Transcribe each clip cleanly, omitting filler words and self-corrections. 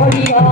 ஓடிவா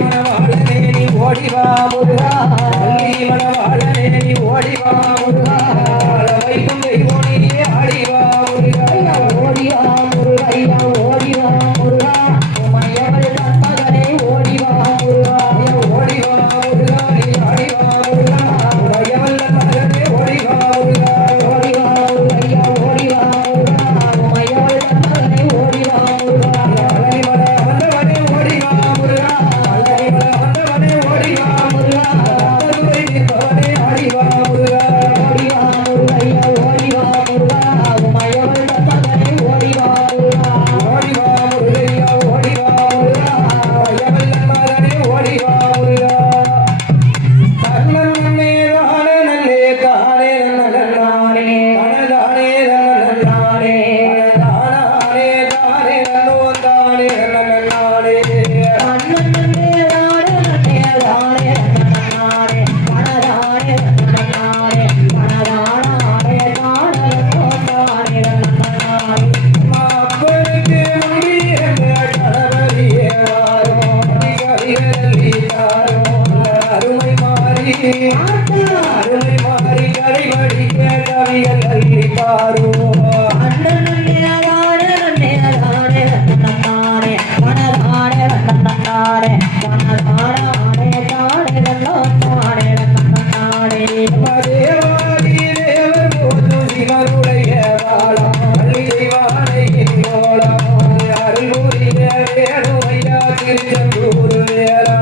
மணவாளனே நீ ஓடிவா முருகா மணவாளனே நீ ஓடிவா முருகா வைக்கும் தெய்வம் நீ ஆடிவா முருகா ஓடிவா முருகையா ஓடிவா முருகா உமையவள் தன்மகனே ஓடிவா முருகா ஓடிவா முருகா நீ ஆடிவா முருகா உமையவள் தன்மகனே ஓடிவா முருகா ஓடிவா முருகையா ஓடிவா முருகா உமையவள் தன்மகனே ஓடிவா முருகா வந்தவனே ஓடிவா முருகா வந்தவனே ஓடிவா முருகா நிற்பவனே ஆடிவா முருகா ஓடிவா முருகையா ஓடிவா முருகா உமையவள் தன்மகனே ஓடிவா முருகா ஓடிவா முருகையா ஓடிவா முருகா உமையவள் தன்மகனே ஓடிவா முருகா கண்ணனே தானே நல்லே தானே நன்னானே கனதானே நன்னானே தானே தானே நன்னோ தானே நன்னானே கண்ணனே தானே தானே நன்னானே கனதானே நன்னானே கனதானே தானே தானே நன்னானே மாப்பருக்கு முடியல கணவரியே வாரோ அதிகாரிகளி தாரோ அருமை மாறி அருமை மாறி கடைபடிக்க கவிகள் அள்ளி தாரோ அண்ணனே தானே தானே நன்னானே கனதானே நன்னானே கனதானே தானே நன்னானே நன்னானே தேவாதி தேவர் போது சிவனுடைய வாழம் அள்ளி தெய்வானையின் கோலம் அருள் கூறிய வேணுமையா திருச்செந்தூர் வேளா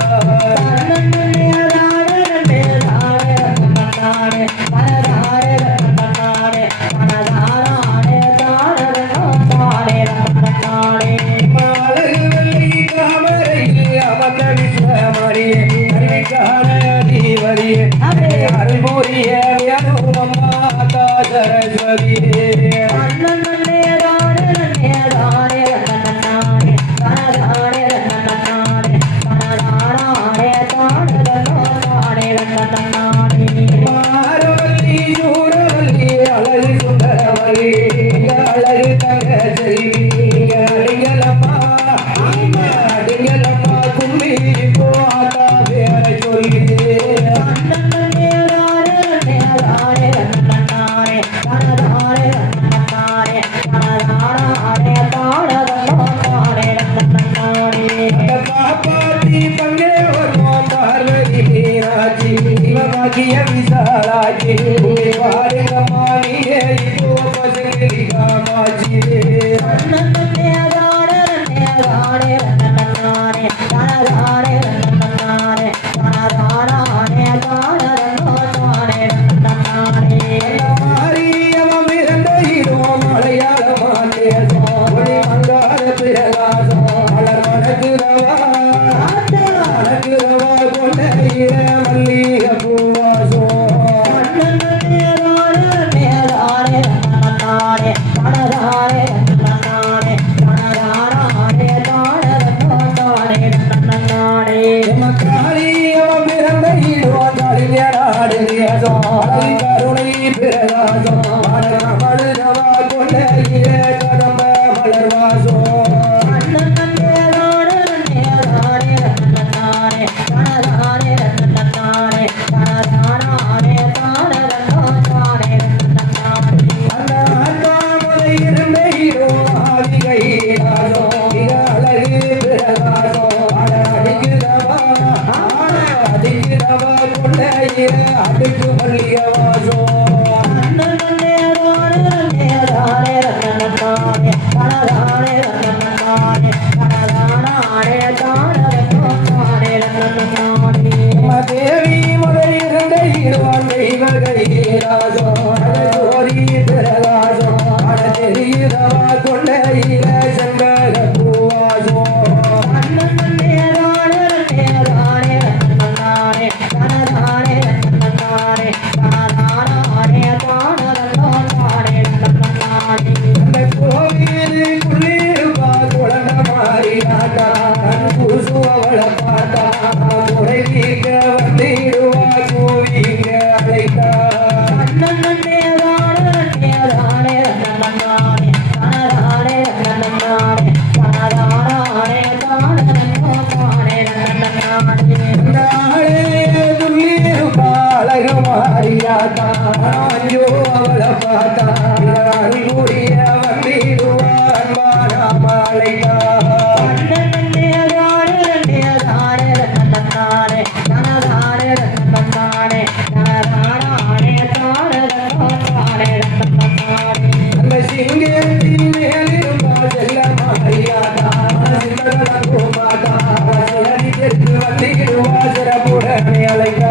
அண்ணனே தானே தானே நன்னானே கனதானே நன்னானே கனதானே தானே நன்னானே நன்னானே அழகு வெள்ளி தாமரையில் அமர்ந்த விஸ்வமரியே அறிவிக்கான அதிபதியே அருள் கூறிய வேணுமம்மா சரஸ்வதியே அண்ணனே தானே தானே நன்னானே கனதானே நன்னானே கனதானே தானே நன்னானே மாரவல்லி சூரவல்லி அழகு சுந்தரவல்லி அழகு தங்க செல்வி அடிங்களம்மா அடிங்களம்மா கும்பி போட்டா வேற சொல்லி அண்ணனே தானே தானே நன்னானே கனதானே நன்னானே கனதானே தானே நன்னானே பாப்பாத்தி பங்கே வருவோம் பார்வதி ராஜி சிவபாகிய விசாலாஜி பாருங்கம்மா நீயே இப்போ பசங்கி காமாஜி அண்ணனே தானே தானே நன்னானே கனதானே நன்னானே கனதானே தானே நன்னானே மாரியவம் இருந்த ஹீரோ மலையாளமானே சோழி மங்கார பிரகாசம் மலர் மணக்குறவா மணக்குறவா கொண்டையில மல்லிகை பூவாசோ அண்ணனே தானே தானே நன்னானே கனதானே நன்னானே கனதானே தானே நன்னானே காளியவம் பிறந்த ஈடோ கலிஞராடுகிய சோழி கருணை பிரகாசம் மலரவா கொண்டையில கதம்ப மலர்வாசோ அண்ணனே தானே தானே நன்னானே கனதானே நன்னானே கனதானே தானே நன்னானே அந்த அண்ணாமலை இருந்த ஈடோ ஆதிகை ராசோ மிக அழகு பிரகாசோ அடிக்கிறவா கொண்டையில அடுக்கு மல்லிகை வாசோ அண்ணனே தானே தானே நன்னானே கனதானே நன்னானே கனதானே தானே நன்னானே தேவி முறை இருந்த ஈடுவான் தெய்வகை ராசோ ஜோதி பிரகாசோ தெரியுதவா கொண்டையில செண்பக பூவாசோ அண்ணனே தானே தானே நன்னானே கனதானே நன்னானே கனதானே தானே நன்னானே அந்த கோவிலுக்குள்ளே குழந்தை மாறினாட்டா பூசுவள பாட்டா குறைவீங்க வந்திடுவா கோவிங்க அழைத்தா அண்ணனே தானே நன்னானே கனதானே நன்னானே கனதானே தானே நன்னானே அவளை பார்த்தா கூடிய வந்திடுவான் மாலையா சிங்கத்தின் மேலிருந்தா செல்ல மாறியாதா மாதா வந்திடுவா சிறப்புடனே அழைத்தா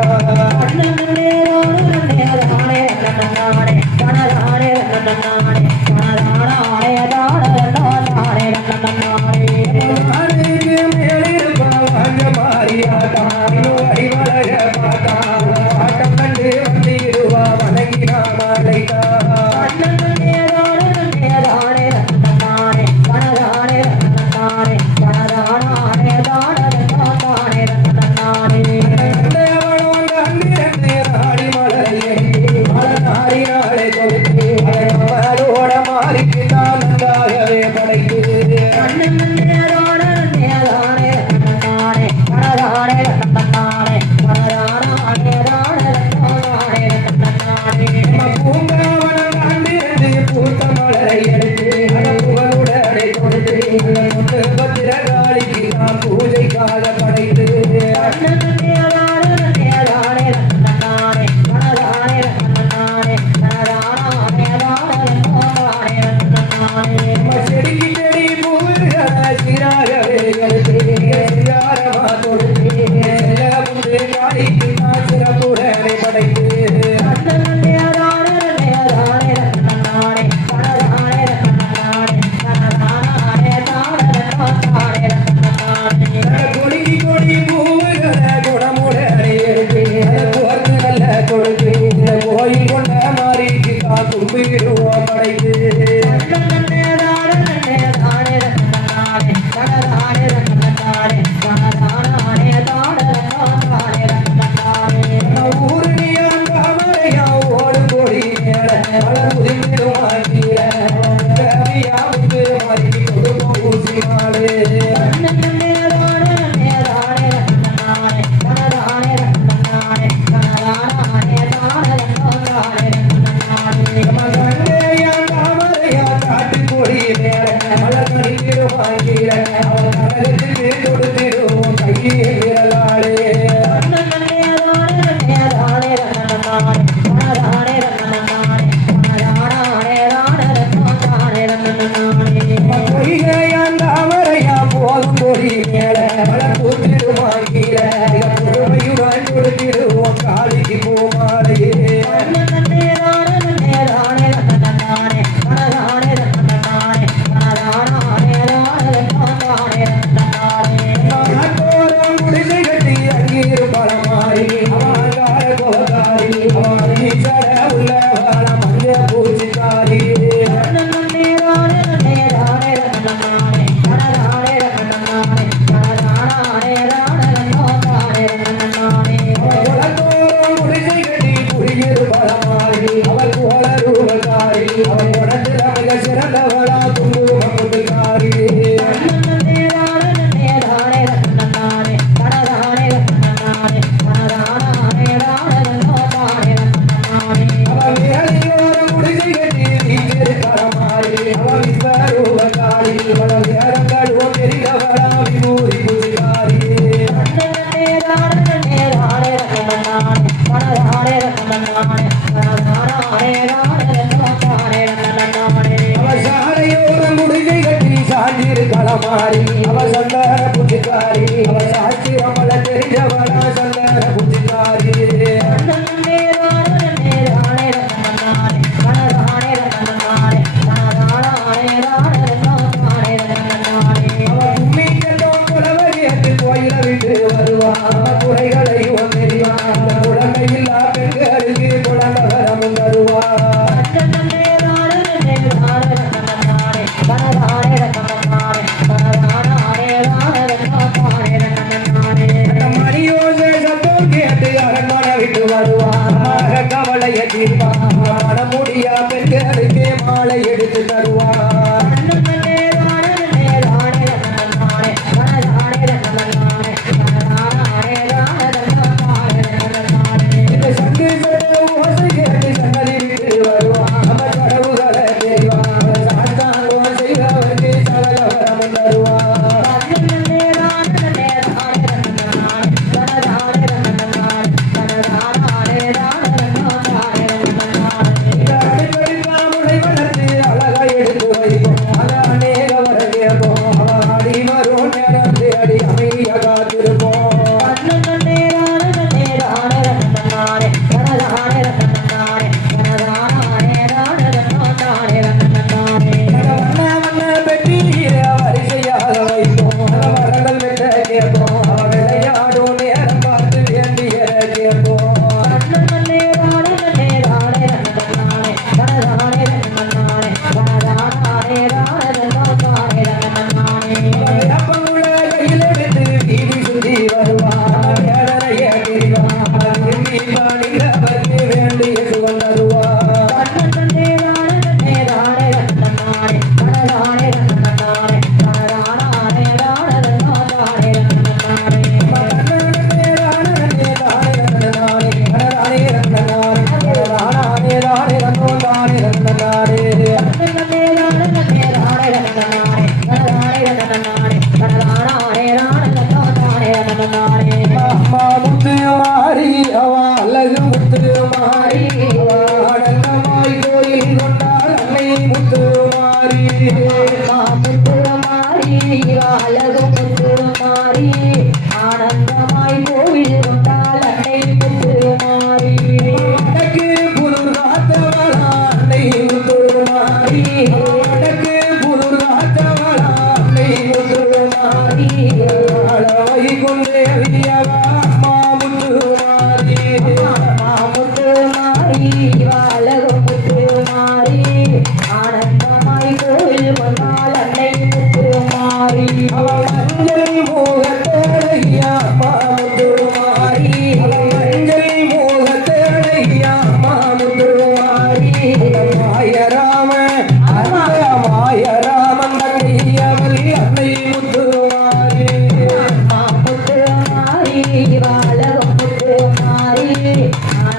மேலிருப்பா வாங்க மாறியாதா வளர பார்த்தா ஆட்டம் கண்டு வந்திடுவா வணங்கினா மாலைதா பூஜை கால படைத்து செடி செடி சீராகவே சிறப்புடனே படைத்து கோயில் கொண்ட மாறிக்கு கும்பிடுவோம் படைத்து ஊருணியான் காமரையா ஓடு கோடி கவியாவுக்கு மாறி கொடுப்போம் ஊசி மாடு கொடுத்திடுவோம் கையே விரலாளே பொய்கையான் தாமரையா போதும் பொறி மேல மலர் கூத்திடுவான் கீழே பொறுமையுடன் கொடுத்திடுவோம் காலிக்கு போமாலையே சிறந்தவளா துங்குமக்காரி களமாரி அவ சந்தர புத்திகாரி அவ சாஸ்திரமல தெரிஞ்சவளா சந்தர புத்திகாரி கோயில விட்டு வருவான் குறைகளை தெரிவான் குழந்தையில்லா பெண்களுக்கு குழந்தை வரமும் தருவான் மணியோசை சத்தம் கேட்டு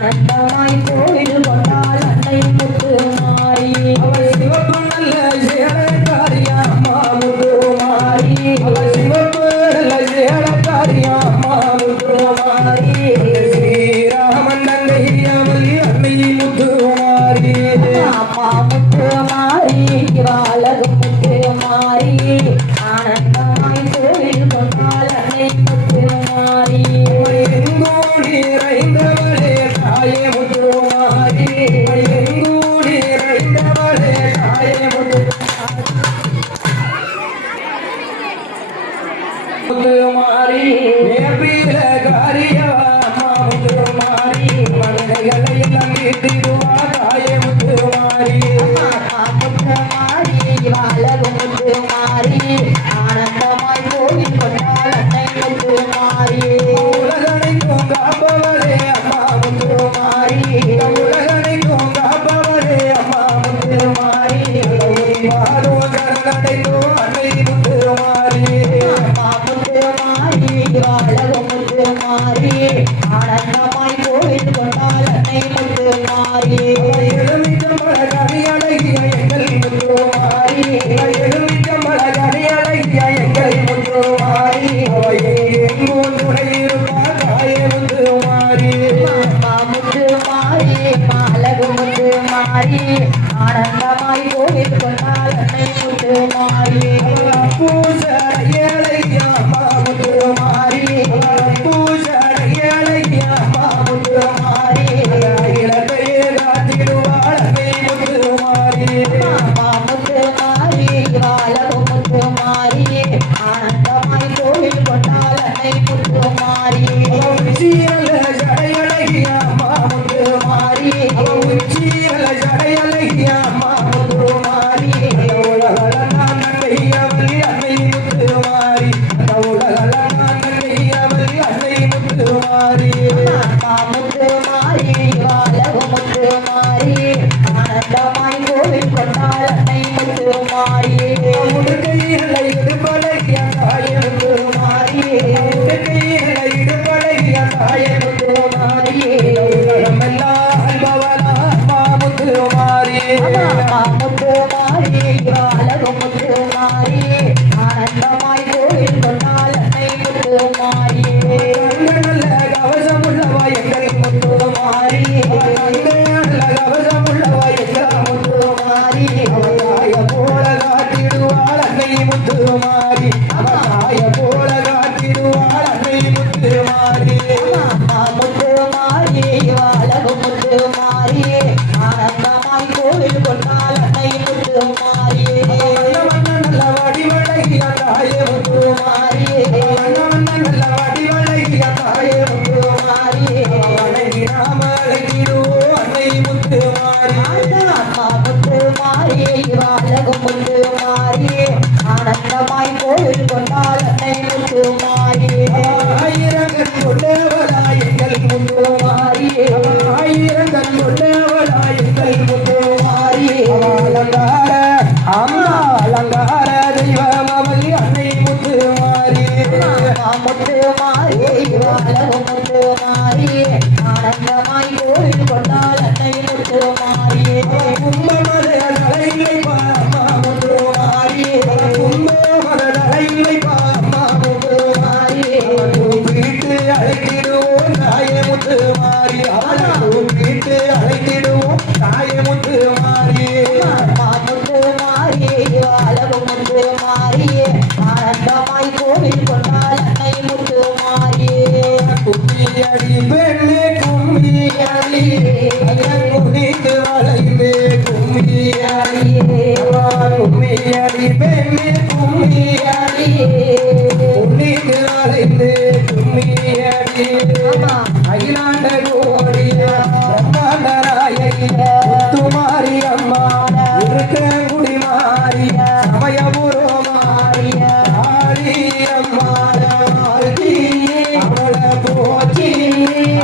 ஆனந்தமாய் கோயில் கொண்டாள் அன்னை முத்துமாரி அவள் சிவப்பு நல்ல சேலக்காரியா அம்மா முத்துமாரி அவள் சிவப்பு நல்ல சேலக்காரியா அம்மா முத்துமாரி ஸ்ரீராமன் தங்கை அவள் அன்னை முத்துமாரி அம்மா முத்துமாரி அழகு முத்துமாரி ஆனந்தமாய் கோயில் கொண்டாள் அன்னை முத்துமாரி எங்கூடி இறைந்தவளே தாயே முத்துமாரி எங்கூடி இறைந்தவளே தாயே முத்துமாரி நேபில காரியவா அம்மா முத்துமாரி மலைகளை நம்பிடுவா தாயே முத்துமாரி முத்துமாரி அழகு முத்துமாரி ஆனந்தமாய் கோயில் கொண்டாள் அன்னை முத்துமாரி உலகனைக்கும் காப்பவளே அம்மா முத்துமாரி உலகனைக்கும் காப்பவளே அம்மா முத்துமாரி வாழும் கரங்கடைக்கும் அன்னை முத்துமாரி அம்மா முத்துமாரி அழகு முத்துமாரி ஆனந்தமாய் கோயில் கொண்டாள் அன்னை முத்துமாரி எழுமிச்சம்பள கனியழகிய எங்கள் முத்துமாரி எழுமிச்சம்பள கனியழகிய எங்கள் முத்துமாரி எங்கும் துணையிருப்பா தாயே முத்துமாரி அம்மா முத்துமாரி அழகு முத்துமாரி ஆனந்தமாய் கோயில் கொண்டாள் அன்னை முத்துமாரி பூசடையழகிய அம்மா முத்துமாரி பூசடையழகிய அம்மா முத்துமாரி இலக்கையே காத்திடுவாள் அன்னை முத்துமாரி அம்மா முத்துமாரி அழகு முத்துமாரி ஆனந்தமாய் கோயில் கொண்டாள் அன்னை முத்துமாரி உச்சியல ஜடையழகிய அம்மா முத்துமாரி உச்சியல ஜடையழகிய அம்மா முத்துமாரி உலகள நான் நன்மை அவள் அன்னை முத்துமாரி உலகள நான் நன்மை அவள் அன்னை முத்துமாரி அம்மா முத்துமாரி அழகு முத்துமாரி ஆனந்தமாய் கோவில் கொண்டாள் அன்னை முத்துமாரி உடுக்கையில இடுபழகிய தாயே முத்துமாரி உடுக்கையில இடுபழகிய தாயே முத்துமாரி உலகமெல்லாம் அல்பவளா அம்மா முத்துமாரி அம்மா முத்துமாரி அழகு முத்துமாரி ஆனந்தமாய் கோவில் கொண்டாள் அன்னை முத்துமாரி நல்ல கவசமுள்ளவா எங்கள் முத்துமாரி நல்ல கவசமுள்ளவா எங்கள் முத்துமாரி தாய போல காட்டிடுவாள் அன்னை முத்துமாரி தாய போல காட்டிடுவாள் அன்னை முத்துமாரி அம்மா முத்துமாரி அழகு முத்துமாரி ஆனந்தமாய் கோவில் கொண்டாள் அன்னை முத்துமாரி நல்ல வடிவழகிய தாயே முத்துமாரி நல்ல வடிவழகிய தாயே முத்துமாரி வணங்கி நாம அழைக்கிறோம் அன்னை முத்துமாரி அம்மா முத்துமாரி அழகு முத்துமாரி ஆனந்தமாய் கோவில் கொண்டாள் அன்னை முத்துமாரி ஆயிரங்கள் கொண்டவளாய் எங்கள் முத்துமாரி ஆயிரங்கள் கொண்டவளாய் எங்கள் முத்துமாரி அலங்கார அம்மா அலங்கார தெய்வம் அவள் அன்னை முத்துமாரி அம்மா முத்துமாரி அழகு முத்துமாரி ஆனந்தமாய் கோவில் கொண்டாள் அன்னை முத்துமாரி கும்பமத தலைகளை பாம்மா முத்துமாரி கும்பமத தலைகளை பாம்மா முத்துமாரி வீட்டு அழைத்திடுவோம் தாயே முத்துமாரி அவள் வீட்டு அழைத்திடுவோம் தாயே முத்துமாரி அம்மா முத்துமாரி அழகு முத்துமாரி ஆனந்தமாய் கோவில் கொண்டாள் அன்னை முத்துமாரி கும்மியடி பெண்ணே கும்மியடி குனிந்து வளைந்து கும்மியடி கும்மியடி பெண்ணே கும்மியடி குனிந்து வளைந்து கும்மியடி அகிலாண்ட கோடிய பிரம்மாண்ட நாயகி முத்துமாரி அம்மா இருக்கங்குடி மாறிய சமயபுரோ மாறிய ஆரி அம்மா அவள போச்சி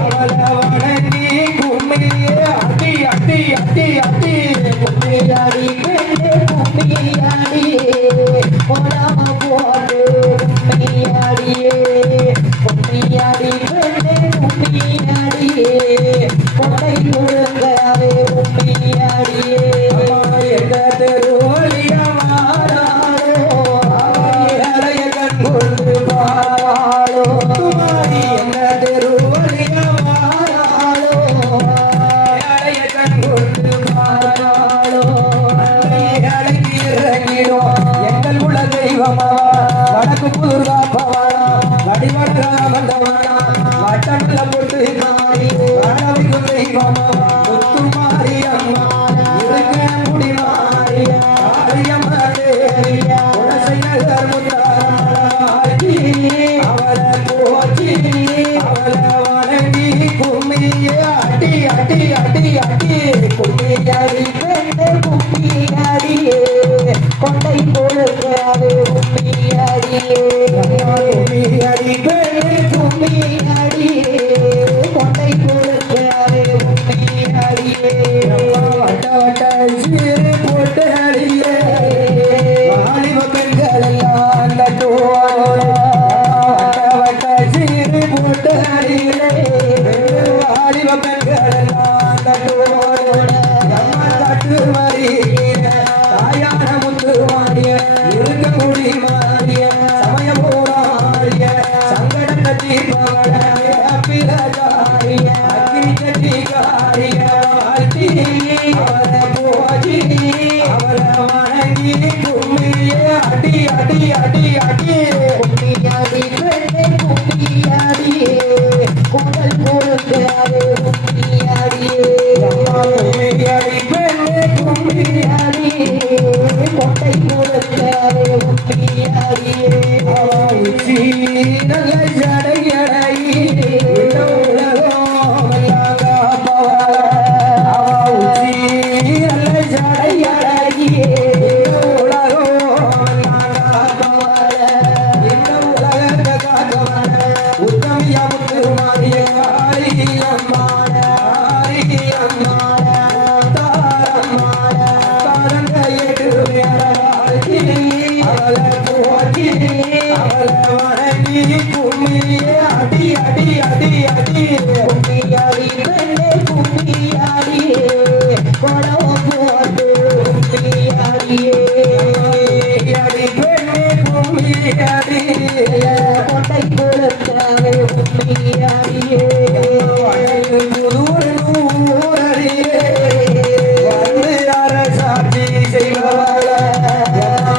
அவள வணங்கி கும்மியே அடி அடி அடி அடி கும்மியாடி பெண்ணே கும்மியாடி போடாம போடு கும்மியாடியே கும்மியாடி பெண்ணே கும்மியாடியே கும்மியே அடி அடி அடி அடி கும்மியாடி பெண்ணே கும்மியாடியே கொண்டை கொடுக்காது கும்மியாடியே கும்மியடி பெண்ணே கும்மியாடியே கொண்டை கொடுக்காது கும்மியாடியே வட்ட வட்ட சீரு போட்டு அடியே வாலிப பெண்கள் எல்லாம் தட்டுவாங்க வட்ட வட்ட சீரு போட்டு அடியே வாலிப பெண்கள் எல்லாம் தட்டுவாங்க தட்டு மறிய தாயான முத்து மாறிய இருக்க குடி மாறிய சமய போராடிய சங்கடத்தை தீர்ப்பவளே அப்பிரகாரிய அக்னி கட்டிகாரிய வாழ்த்தி அவளை போதி அவளை வணங்கி கும்மியே அடி அடி அடி அடி கும்மியாடி பெண்ணே கும்மியாடியே குடல் கொடுக்காது கும்மியாடியே கும்மியடி பெண்ணே கும்மியடி கொண்டை கொடுக்காது கும்மியாடியே உச்சி நல்ல ஜடையடை உலகம் எல்லாம் காப்பவள உச்சி நல்ல ஜடையடை உலகம் எல்லாம் காப்பவள இந்த உலகத்தை காப்பவள உத்தமிய முத்து மாறிய ஆரியம்மான ஆரியம்மான தாரம்மான தாரங்க எட்டு மேலாக்கி அவளை போற்றி அவளை வணங்கி கும்மியே அடி அடி அடி அடி கும்மியாடி பெண்ணே கும்மியாடியே கொடவம் போட்டு கும்மியாடியே அடி பெண்ணே கும்மியடி கொண்டை கொடுக்காது கும்மியாடியே புதூர் நூறடியே வந்து அரசாட்சி செய்வவள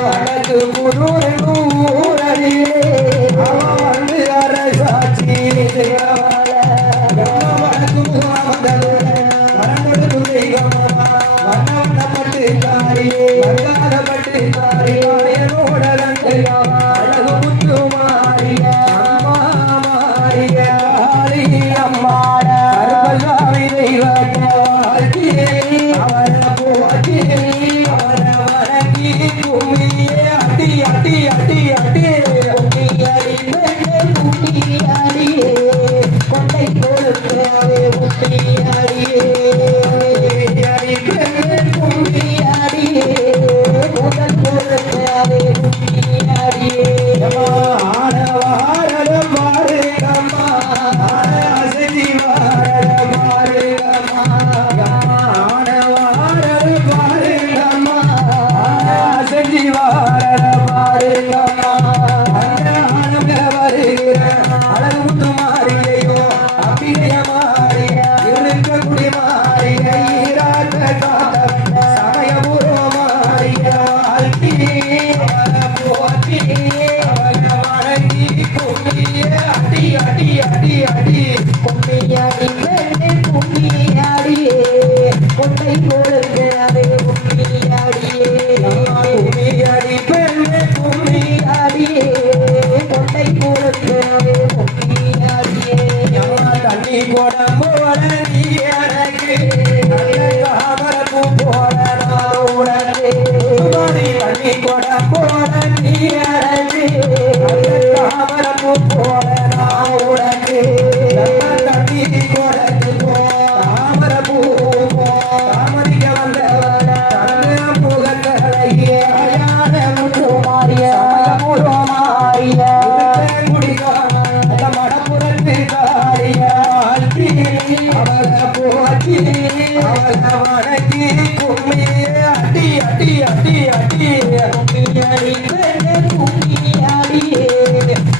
வடக்கு புதூர் நூறடியே அவன் வந்து அரசாட்சி செய்வவள வடக்கு முகாமந்தள வரங்கொடுக்கும் தெய்வமா வண்ணப்பட்டு காரியே வங்காளப்பட்டு காரி மாயனோட அழகு முத்து மாறிய அம்மா மாறிய காளி அம்மாட கருப்பசாமி தெய்வத்தை வாழ்த்தி அவரை போற்றி அவரை வணங்கி கும்மியே அடி அடி அடி அடி கும்மியாடி பெண்ணே கும்மியாடியே கொண்டை கொடுக்காது கும்மியாடியே அடி பெண்ணே கும்மியாடியே கொண்டை கொடுக்காது கும்மியாடியே ஆனவாரத பாருங்கம்மா அசதி வாரத பாருங்கம்மா ஆனவாரத பாருங்கம்மா அசதி வாரத பாருங்கம்மா அந்த ஆனந்த வருகிற அழகு முத்து மாறியையோ அபிநய மாறிய இருக்கக்குடி மாறிய ஈராட்ட காத்த சமயபூர்வ மாறிய வாழ்த்தி அவளை போற்றி அவளை வணங்கி கும்மியே அடி அடி அடி அடி கும்மியாடி பெண்ணே கும்மியாடியே கொண்டை கொடுக்காது கும்மியாடியே கும்மியடி பெண்ணே கும்மியாடியே கொண்டை கொடுக்காது கும்மியாடியே தண்ணி குடம் போல நீ எனக்கு நல்ல தாமர பூ போல நான் உனக்கு தண்ணி குடம் போல நீ எனக்கு நல்ல தாமர பூ போல நான் உனக்கு தண்ணி குடத்து போ தாமர பூ போ தாமரிக்க வந்தவன தன்ன முகக்கலையே அயான முட்டு மாறிய சமயபூர்வ மாறிய குடிகாம அந்த மடப்புறத்து காரிய வாழ்த்தி அவளை போற்றி அவளை வணங்கி கும்மியே அடி அடி அடி அடி கும்மியாடி பெண்ணே கும்மியாடியே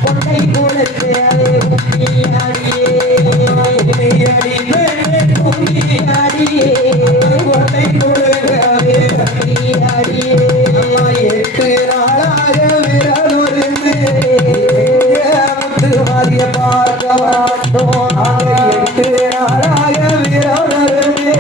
கொண்டை கொடுக்காது கும்மியாடியே கும்மியடி பெண்ணே கும்மியடியே கொண்டை கொடுக்காதே கும்மியாடியே எட்டு நாளாக விரலொருந்து முத்து மாறிய பார்க்க மாட்டோம் 8 நாளாக விரலொருந்து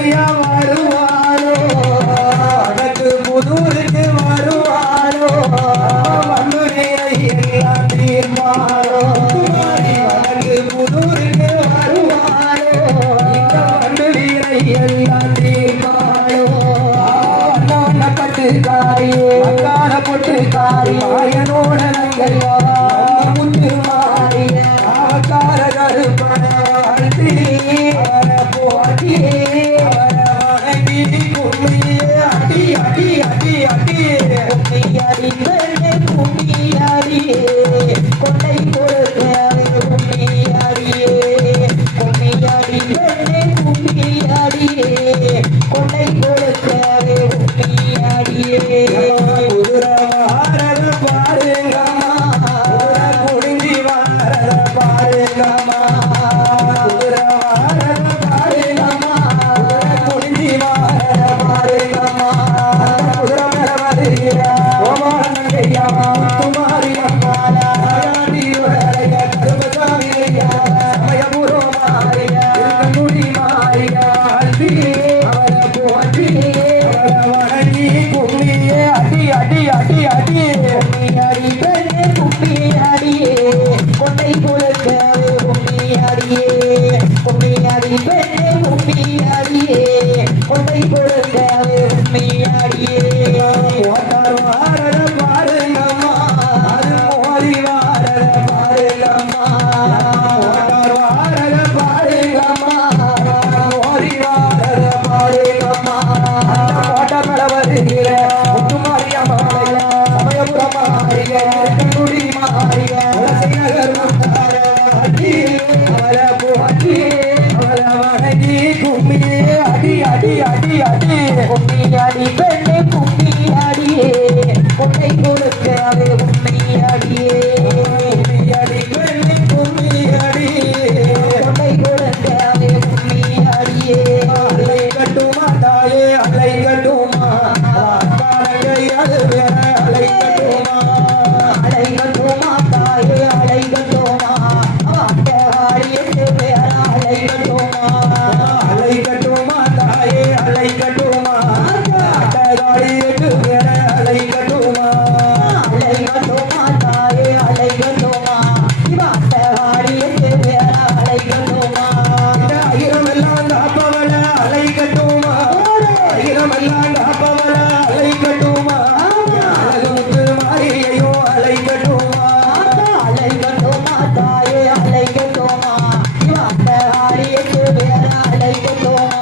ஐயா வருவாரோ வடக்கு புதூருக்கு வருவாரோ வன்முறையை எல்லாம் தீர்ப்பாரோ வடக்கு புதூருக்கு வருவாரோ இந்த வன்முறையை எல்லாம் தீர்ப்பாரோ பட்டுக்காரியே அக்கார பொட்டுக்காரி ஆயனோட நங்கையா முத்து மாறிய அவக்கார கருப்பன வாழ்த்தி அவர போட்டியே அவர வணங்கி கும்மியே அடி அடி அடி அடி கும்மியடி பெண்ணே கும்மியடியே கொண்டை கொடுக்காதே கும்மியடியே கும்மியடி பெண்ணே கும்மியடியே கொண்டை கொடுக்காதே கும்மியடியே குதிரை வாரத பாருங்கம்மா குடிஞ்சி வாரத பாருங்கம்மா குதிரை வாரத பாருங்கம்மா குடிஞ்சி வாரத பாருங்கம்மா குதிரை மேல வருகிற கோமாரங்கையா முத்துமாரி அம்மாடி வரைய கருமசாமி ஐயா சமயபுரோ மாறிய திருக்கங்குடி மாறிய அல்வி அவர போற்றி அவர வணங்கி கும்மியே அடி அடி அடி அடி கும்மியடி பெண்ணே கும்மியடியே கொண்டை கொடுக்காதே கும்மியடியே கும்மியடி பெண்ணே கும்மியடியே கொண்டை கொடுக்காதே கும்மியடியே ஓட்டார் வாரத பாருங்கம்மா அது மோதி வாரத பாருங்கம்மா ஓட்டார் வாரத பாருங்கம்மா மோதி வாரத பாருங்கம்மா கோட்டை மேல வருகிற முத்துமாரியம்மா சமயபுரம் மாறிய திருக்கங்குடி மாறிய வலசை நகர் முத்தார வாட்டி அவர போற்றி அவர வணங்கி கும்மியே அடி அடி அடி அடி கும்மியடி பெண்ணே கும்மியடியே கொண்டை கொடுக்காதே கும்மியடியே கும்மியடி பெண்ணே கும்மியடி கொண்டை கொடுக்காதே கும்மியடியே அலை கட்டுமா தாயே அலை கட்டுமா காலங்கை அது வேற அலை கட்டுமா அலைகட்டுமா தாயே அலைகட்டுமா அட்டகாரியத்து வேற அலைகட்டுமா அலை கட்டுமா தாயே அலை கட்டுமா அட்டகாடியேட்டு வேற அலை கட்டுமா அலைகட்டுமா தாயே அலைகட்டுமா இவ அட்டகாரியத்து வேற அலைகட்டுமா ஆயிரமெல்லாம் காப்பவள அலை கட்டுமா ஆயிரமெல்லாம் காப்பவள அலை கட்டுமா அழகு முத்து மாரியையோ அலை கட்டுமா அலைகட்டுமா தாயே அலைகட்டுமா இவ அட்டகாரியத்து வேற அலைகட்டுமா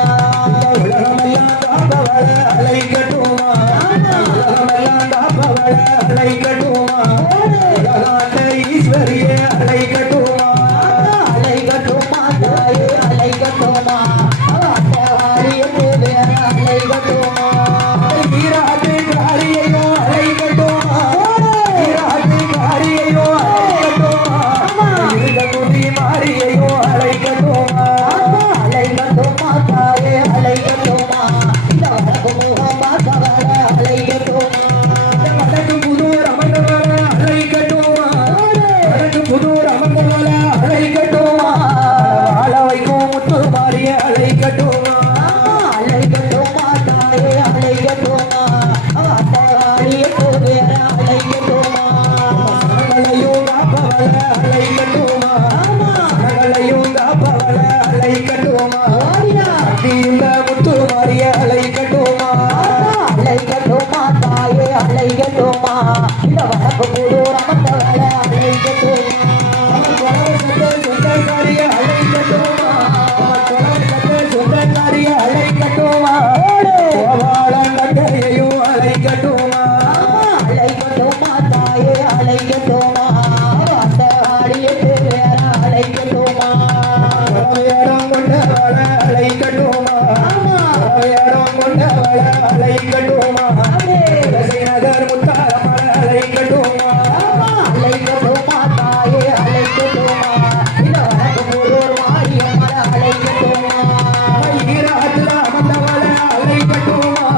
உலகமெல்லாம் காப்பவள அலை கட்டுமா உலகமெல்லாம் காப்பவள அலை கட்டுமா உலகாண்ட ஈஸ்வரியே அலை கட்டுமா அலைகட்டுமா தாயே அலைகட்டுமா அட்டகாரியத்து வேற அலைகட்டுமா ஈராட்டு காரியையோ அலை கட்டுமா ஈராட்டு காரியையோ அலை கட்டுமா இருககுடி மாரியையோ அலை கட்டுமா அலைகட்டுமா தாயே அலைகட்டுமா இந்த வடக்கு முகம் பார்த்தவள அலைகட்டுமா வடக்கு புதூர் அமர்ந்தவள அலை கட்டுமா வடக்கு புதூர் அமர்ந்தவள அலை கட்டுமா வாழ வைக்கும் முத்து மாறிய அலை கட்டுமா அலைகட்டுமா தாயே அலைகட்டுமா அட்டகாரியத்து வேற அலைகட்டுமா மகளையும் காப்பவள அலை கட்டுமா மகளையும் காப்பவள அலை கட்டுமா அடியுள்ள முத்து மாறிய அலை கட்டுமா அலைகட்டுமா தாயே அலைகட்டுமா இந்த வடக்கு புதூர் அமர்ந்தவள அலைகட்டுமா சொந்தக்காரிய அலை கட்டுமா சொந்தக்காரிய அலை கட்டுமா கோபாலங்கரையும் அலை கட்டுமா அலைகட்டுமா தாயே அலைகட்டுமா அட்டகாரியத்து வேற அலைகட்டுமா வேடம் கொண்டவள அலை கட்டுமா வேடம் கொண்டவள அலை கட்டுமா நகர் முத்தாரமள அலை கட்டுமா அலைகட்டுமா தாயே அலைகட்டுமா இந்த வடக்கு புதூர் மாரியம்மள அலைகட்டுமா ஈராத்துல அமர்ந்தவள அலை கட்டுமா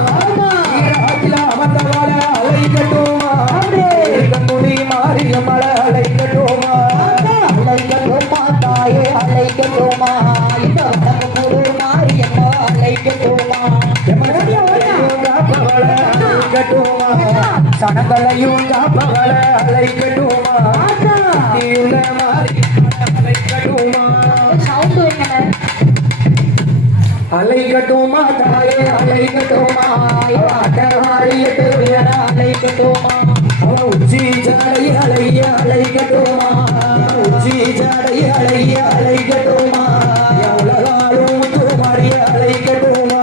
ஈராத்துல அமர்ந்தவள அலை கட்டுமா கங்குடி மாரியம்மள அலை கட்டுமா அலைகட்டுமா தாயே அலைகட்டுமா இந்த வடக்கு புதூர் மாரியம்ம அலைகட்டுமா சனங்களையும் காப்பவள அழைக்கட்டுமா நீயுள்ள மாறி அழைக்கட்டுமா அழைக்கட்டுமா தாயே அழைக்கட்டுமா ஆட்டவாரியத்து உயர அழைக்கட்டுமா உச்சி ஜாடை அலைய அழைக்கட்டுமா உச்சி ஜாடை அலைய அழைக்கட்டுமா எவ்வளவு முத்துமாரி அழைக்கட்டுமா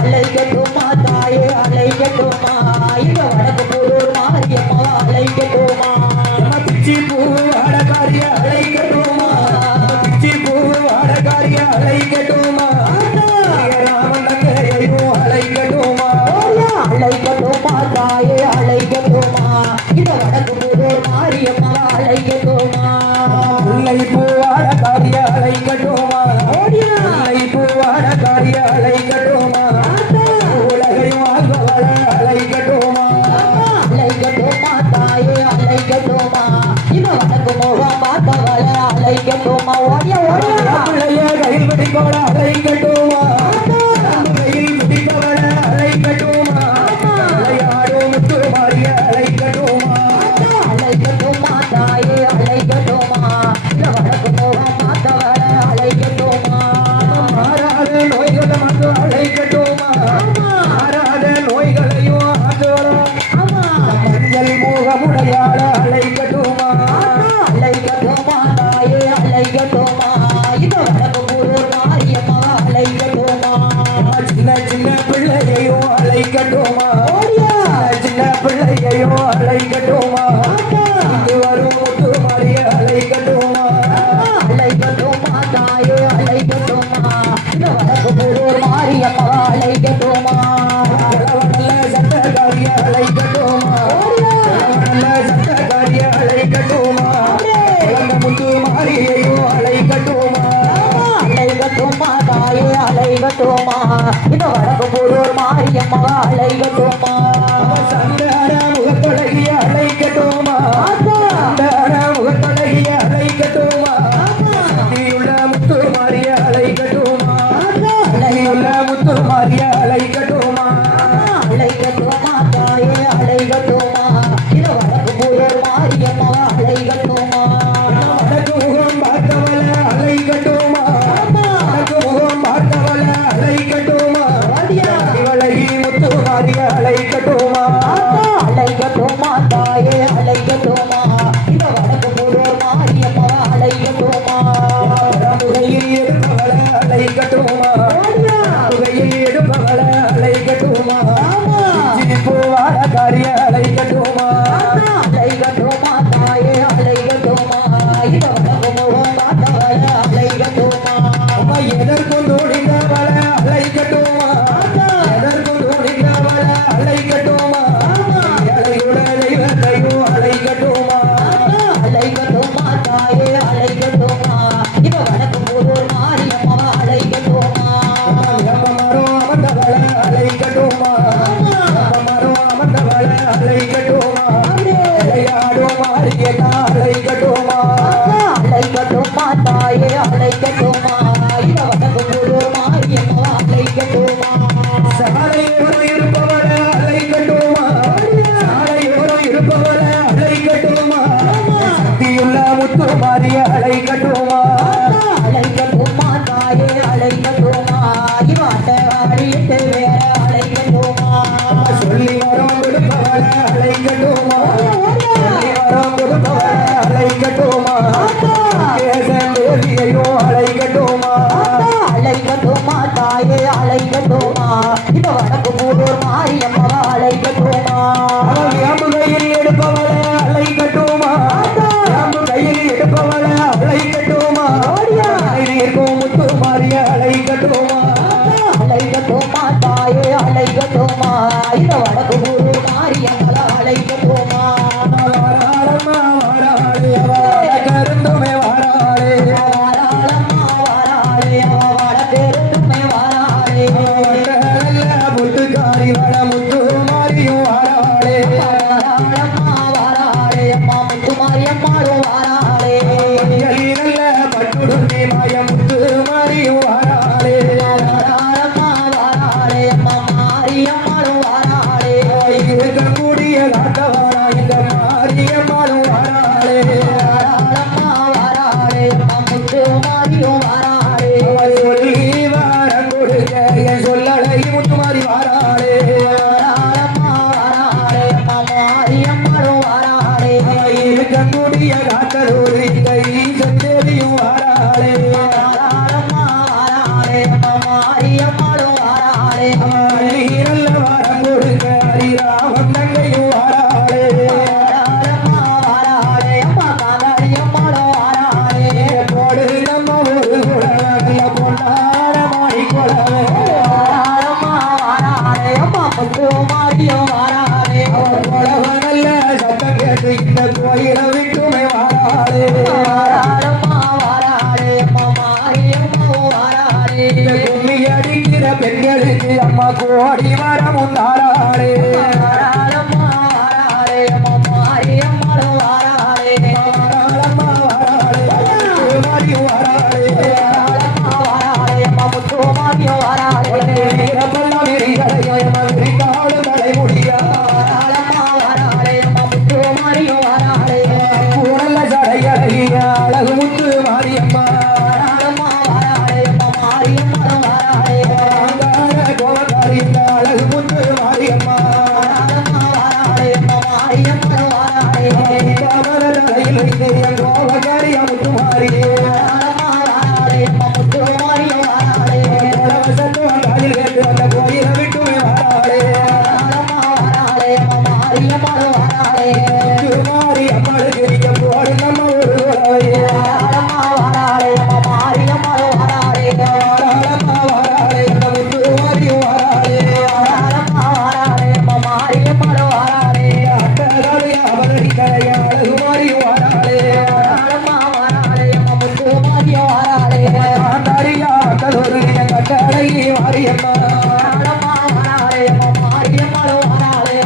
அழைக்கட்டுமா தாயே அழைக்கட்டுமா இந்த வடக்கு போலூர் மாரியம்மா அழைக்கட்டுமா பிச்சி பூ அடகாரிய அழைக்கட்டுமா பிச்சி பூ அடகாரிய அழைக்கட்டுமா ராமன் தங்கையையும் அழைக்கட்டுமா அழைக்கட்டுமா தாயே அழைக்கட்டுமா இந்த வடக்கு போலூர் மாரியம்மா அழைக்கட்டுமா முல்லை பூ அடகாரிய அழைக்கட்டுமா முல்லை பூ அடகாரிய அழைக்கட்டுமா உலகையும் ஆழ்பவள அழைக்கட்டுமா அழைக்கட்டுமா தாயே அழைக்கட்டுமா இந்த வடக்கு முகம் பார்த்தவள அழைக்கட்டுமா ஓடிய ஓடிய பிள்ளைய கையில் பிடிப்பவள அழைக்கட்டுமா கையில் பிடிப்பவள அழைக்கட்டுமா விளையாடும் முத்து மாறிய அழைக்கட்டுமா அழைக்கட்டுமா தாயே அழைக்கட்டுமா இந்த வடக்கு முகம் பார்த்தவள அழைக்கட்டுமா மாறாத நோய்களை மட்டும் அழைக்கட்டுமா மாறாத நோய்களையும் ஆற்றோம் ஆமா மஞ்சள் முகமுடையாள அழைக்கட்டுமா அழைக்கட்டுமா தாயே அழைக்கட்டுமா இந்த வடக்கு போலூர் மாரியம்மா அழைக்கட்டுமா சின்ன சின்ன பிள்ளையையும் அழைக்கட்டுமா ஓடியா சின்ன பிள்ளையையும் அழைக்கட்டுமா இங்கு வரும் முத்து மாறிய அழைக்கட்டுமா அழைக்கட்டுமா தாயே அழைக்கட்டுமா இந்த வடக்கு போலூர் மாரியம்மா அழைக்கட்டுமா நல்ல சட்டக்காரிய அழைக்கட்டுமா நல்ல சட்டக்காரிய அழைக்கட்டுமா அந்த முத்து மாரியையும் அழைக்கட்டுமா அழைக்கட்டுமா தாயே அழைக்கட்டுமா இந்த வடக்கு போலூர் மாரியம்மா அழைக்கட்டுமா சந்தான முகத்தொழகிய அழைக்கட்டுமா சந்தான முகத்தொழகிய அழைக்கட்டுமா நீயுள்ள முத்து மாறிய அழைக்கட்டுமா நீயுள்ள முத்து மாறிய அழைக்கட்டுமா அழைக்கட்டுமா தாயே அழைக்கட்டுமா இந்த வடக்கு போலூர் மாரியம்மா அழைக்கட்டுமா வடக்கு முகம் பார்த்தவள அழைக்கட்டுமா வடக்கு முகம் பார்த்தவள அழைக்கட்டுமா இவளகி முத்து மாறிய அழைக்கட்டுமா அழைக்கட்டுமா தாயே அழைக்கட்டுமா இந்த வடக்கு போலூர் மாரியம்மா அழைக்கட்டுமா முகையில் எடுப்பவள அழைக்கட்டுமா முகையில் எடுப்பவள அழைக்கட்டுமா பூவாட காரிய அழைக்கட்டுமா அழைக்கட்டுமா தாயே அழைக்கட்டுமா இந்த வடக்கு முகம் பார்த்தவள அழைக்கட்டுமா எதற்கும் துணிந்தவள அழைக்கட்டுமா எதற்கும் துணிந்தவள அழைக்கட்டுமா இளையுட தெய்வத்தையும் அழைக்கட்டுமா அழைக்கட்டுமா தாயே அழைக்கட்டுமா இந்த வடக்கு போலூர் மாரியம்மா அழைக்கட்டுமா மரம் அமர்ந்தவள அழைக்கட்டுமா மரம் அமர்ந்தவள அழைக்கட்டுமா விளையாடும் மாறியதா அழைக்கட்டுமா அழைக்கட்டுமா தாயே அழைக்கட்டுமா இந்த வடக்கு போலூர் மாரியம்மா அழைக்கட்டுமா சாலையோரம் இருப்பவள அழைக்கட்டுமா சாலையோரம் இருப்பவள அழைக்கட்டுமா சக்தியுள்ள முத்து மாறிய அழைக்கட்டுமா அழைக்கட்டுமா தாயே அழைக்கட்டுமா இவாட்ட வாடிட்டு வேற அழைக்கட்டுமா சொல்லி வரம் கொடுப்பவள அழைக்கட்டுமா சொல்லி வரம் கொடுப்பவள அழைக்கட்டுமா கேசன் தேவியையும் அழைக்கட்டுமா அழைக்கட்டுமா தாயே அழைக்கட்டுமா இந்த வடக்கு போலூர் மாரியம்மா அழைக்கட்டுமா யாம்பு கையில் எடுப்பவள அழைக்கட்டுமா யாம்பு கையில் எடுப்பவள அழைக்கட்டுமா இருக்கும் முத்து மாறிய அழைக்கட்டுமா அழைக்கட்டுமா தாயே அழைக்கட்டுமா இந்த வடக்கு போலூர் மாரியம்மா அழைக்கட்டுமா வாராளம்மா வாராளே வார கருந்துமே வாராளே வாராளம்மா வாராளே வாட பெருமை வாராளே முத்துக்காரி வட முத்து மாறியும் வாராளே வாராளம்மா வாராளே அம்மா முத்து மாரியம்மாளும் வாராளே நல்ல பட்டுடுமே மாய முத்து மாறியும் வாராளே வாராளம்மா வாராளே அள்ளி நல்ல வாரம் கொடுக்க ஹரிராமன் தங்கையும் வாராளே வாராளம்மா வாராளே அம்மா காந்தாரி அம்மாளும் வாராளே போடு நம்ம ஒரு குழந்தை பொன்னார மாடி குழந்தை வாராளம்மா வாராளே அம்மா முத்து மாரியும் வாராளே அவர் குழவ நல்ல சத்தம் கேட்டு இந்த கோயிலை விட்டுமே வாராளே வாராளம்மா வாராளே அம்மா மாரியம்மாவும் வாராளே இந்த கும்மி அடிக்கிற பெண்களுக்கு அம்மா கோடி வரமும் தாராளே வாராளம்மா வாராளே அம்மா மாரியம்மாளும் வாராளே வாராளம்மா வாராளே மாடி வாராளே வாராளம்மா வாராளே அம்மா முத்து மாரியும் வாராளே வீரப்பெல்லாம் விரிகளையும் விரிகாலும் தலைமுடியா வாராளம்மா வாராளே அம்மா முத்து மாரியும் வாராளே பூரல்ல சடையழகிய அழகு முத்து மாரியம்மா வாராளம்மா வாராளே அம்மா மாரியம்மாளும் வாராளே ஆங்கார கோவக்காரி இந்த அழகு முத்து மாரியம்மா வாராளம்மா வாராளே அம்மா மாரியம்மாளும் வாராளே காவல தலையில் வைத்து என் கோவக்காரிய முத்து மாறியே வாராளம்மா வாராளே அம்மா முத்து மாரியும் வாராளே சத்தம் காதில் கேட்டு அந்த கோயிலை விட்டுமே வாராளே வாராளம்மா வாராளே அம்மா மாரியம்மாளும் வாராளே மாறி அம்மாளுக்கு நீங்க போடு நம்ம ஒரு உறவையே வாராளம்மா வாராளே அம்மா மாரியம்மாளும் வாராளே வாராளம்மா வாராளே அந்த முத்து மாறியும் வாராளே வாராளம்மா வாராளே அம்மா மாரியம்மாளும் வாராளே அட்டகாலைய அவரடி கலைய அழகு மாறியும் வாராளே வாராளம்மா வாராளே அம்மா முத்து மாரியும் வாராளே ஆண்டாரியா கதொரு கட்டழகி மாரியம்மா வாராளம்மா வாராளே அம்மா மாரியம்மாளும் வாராளே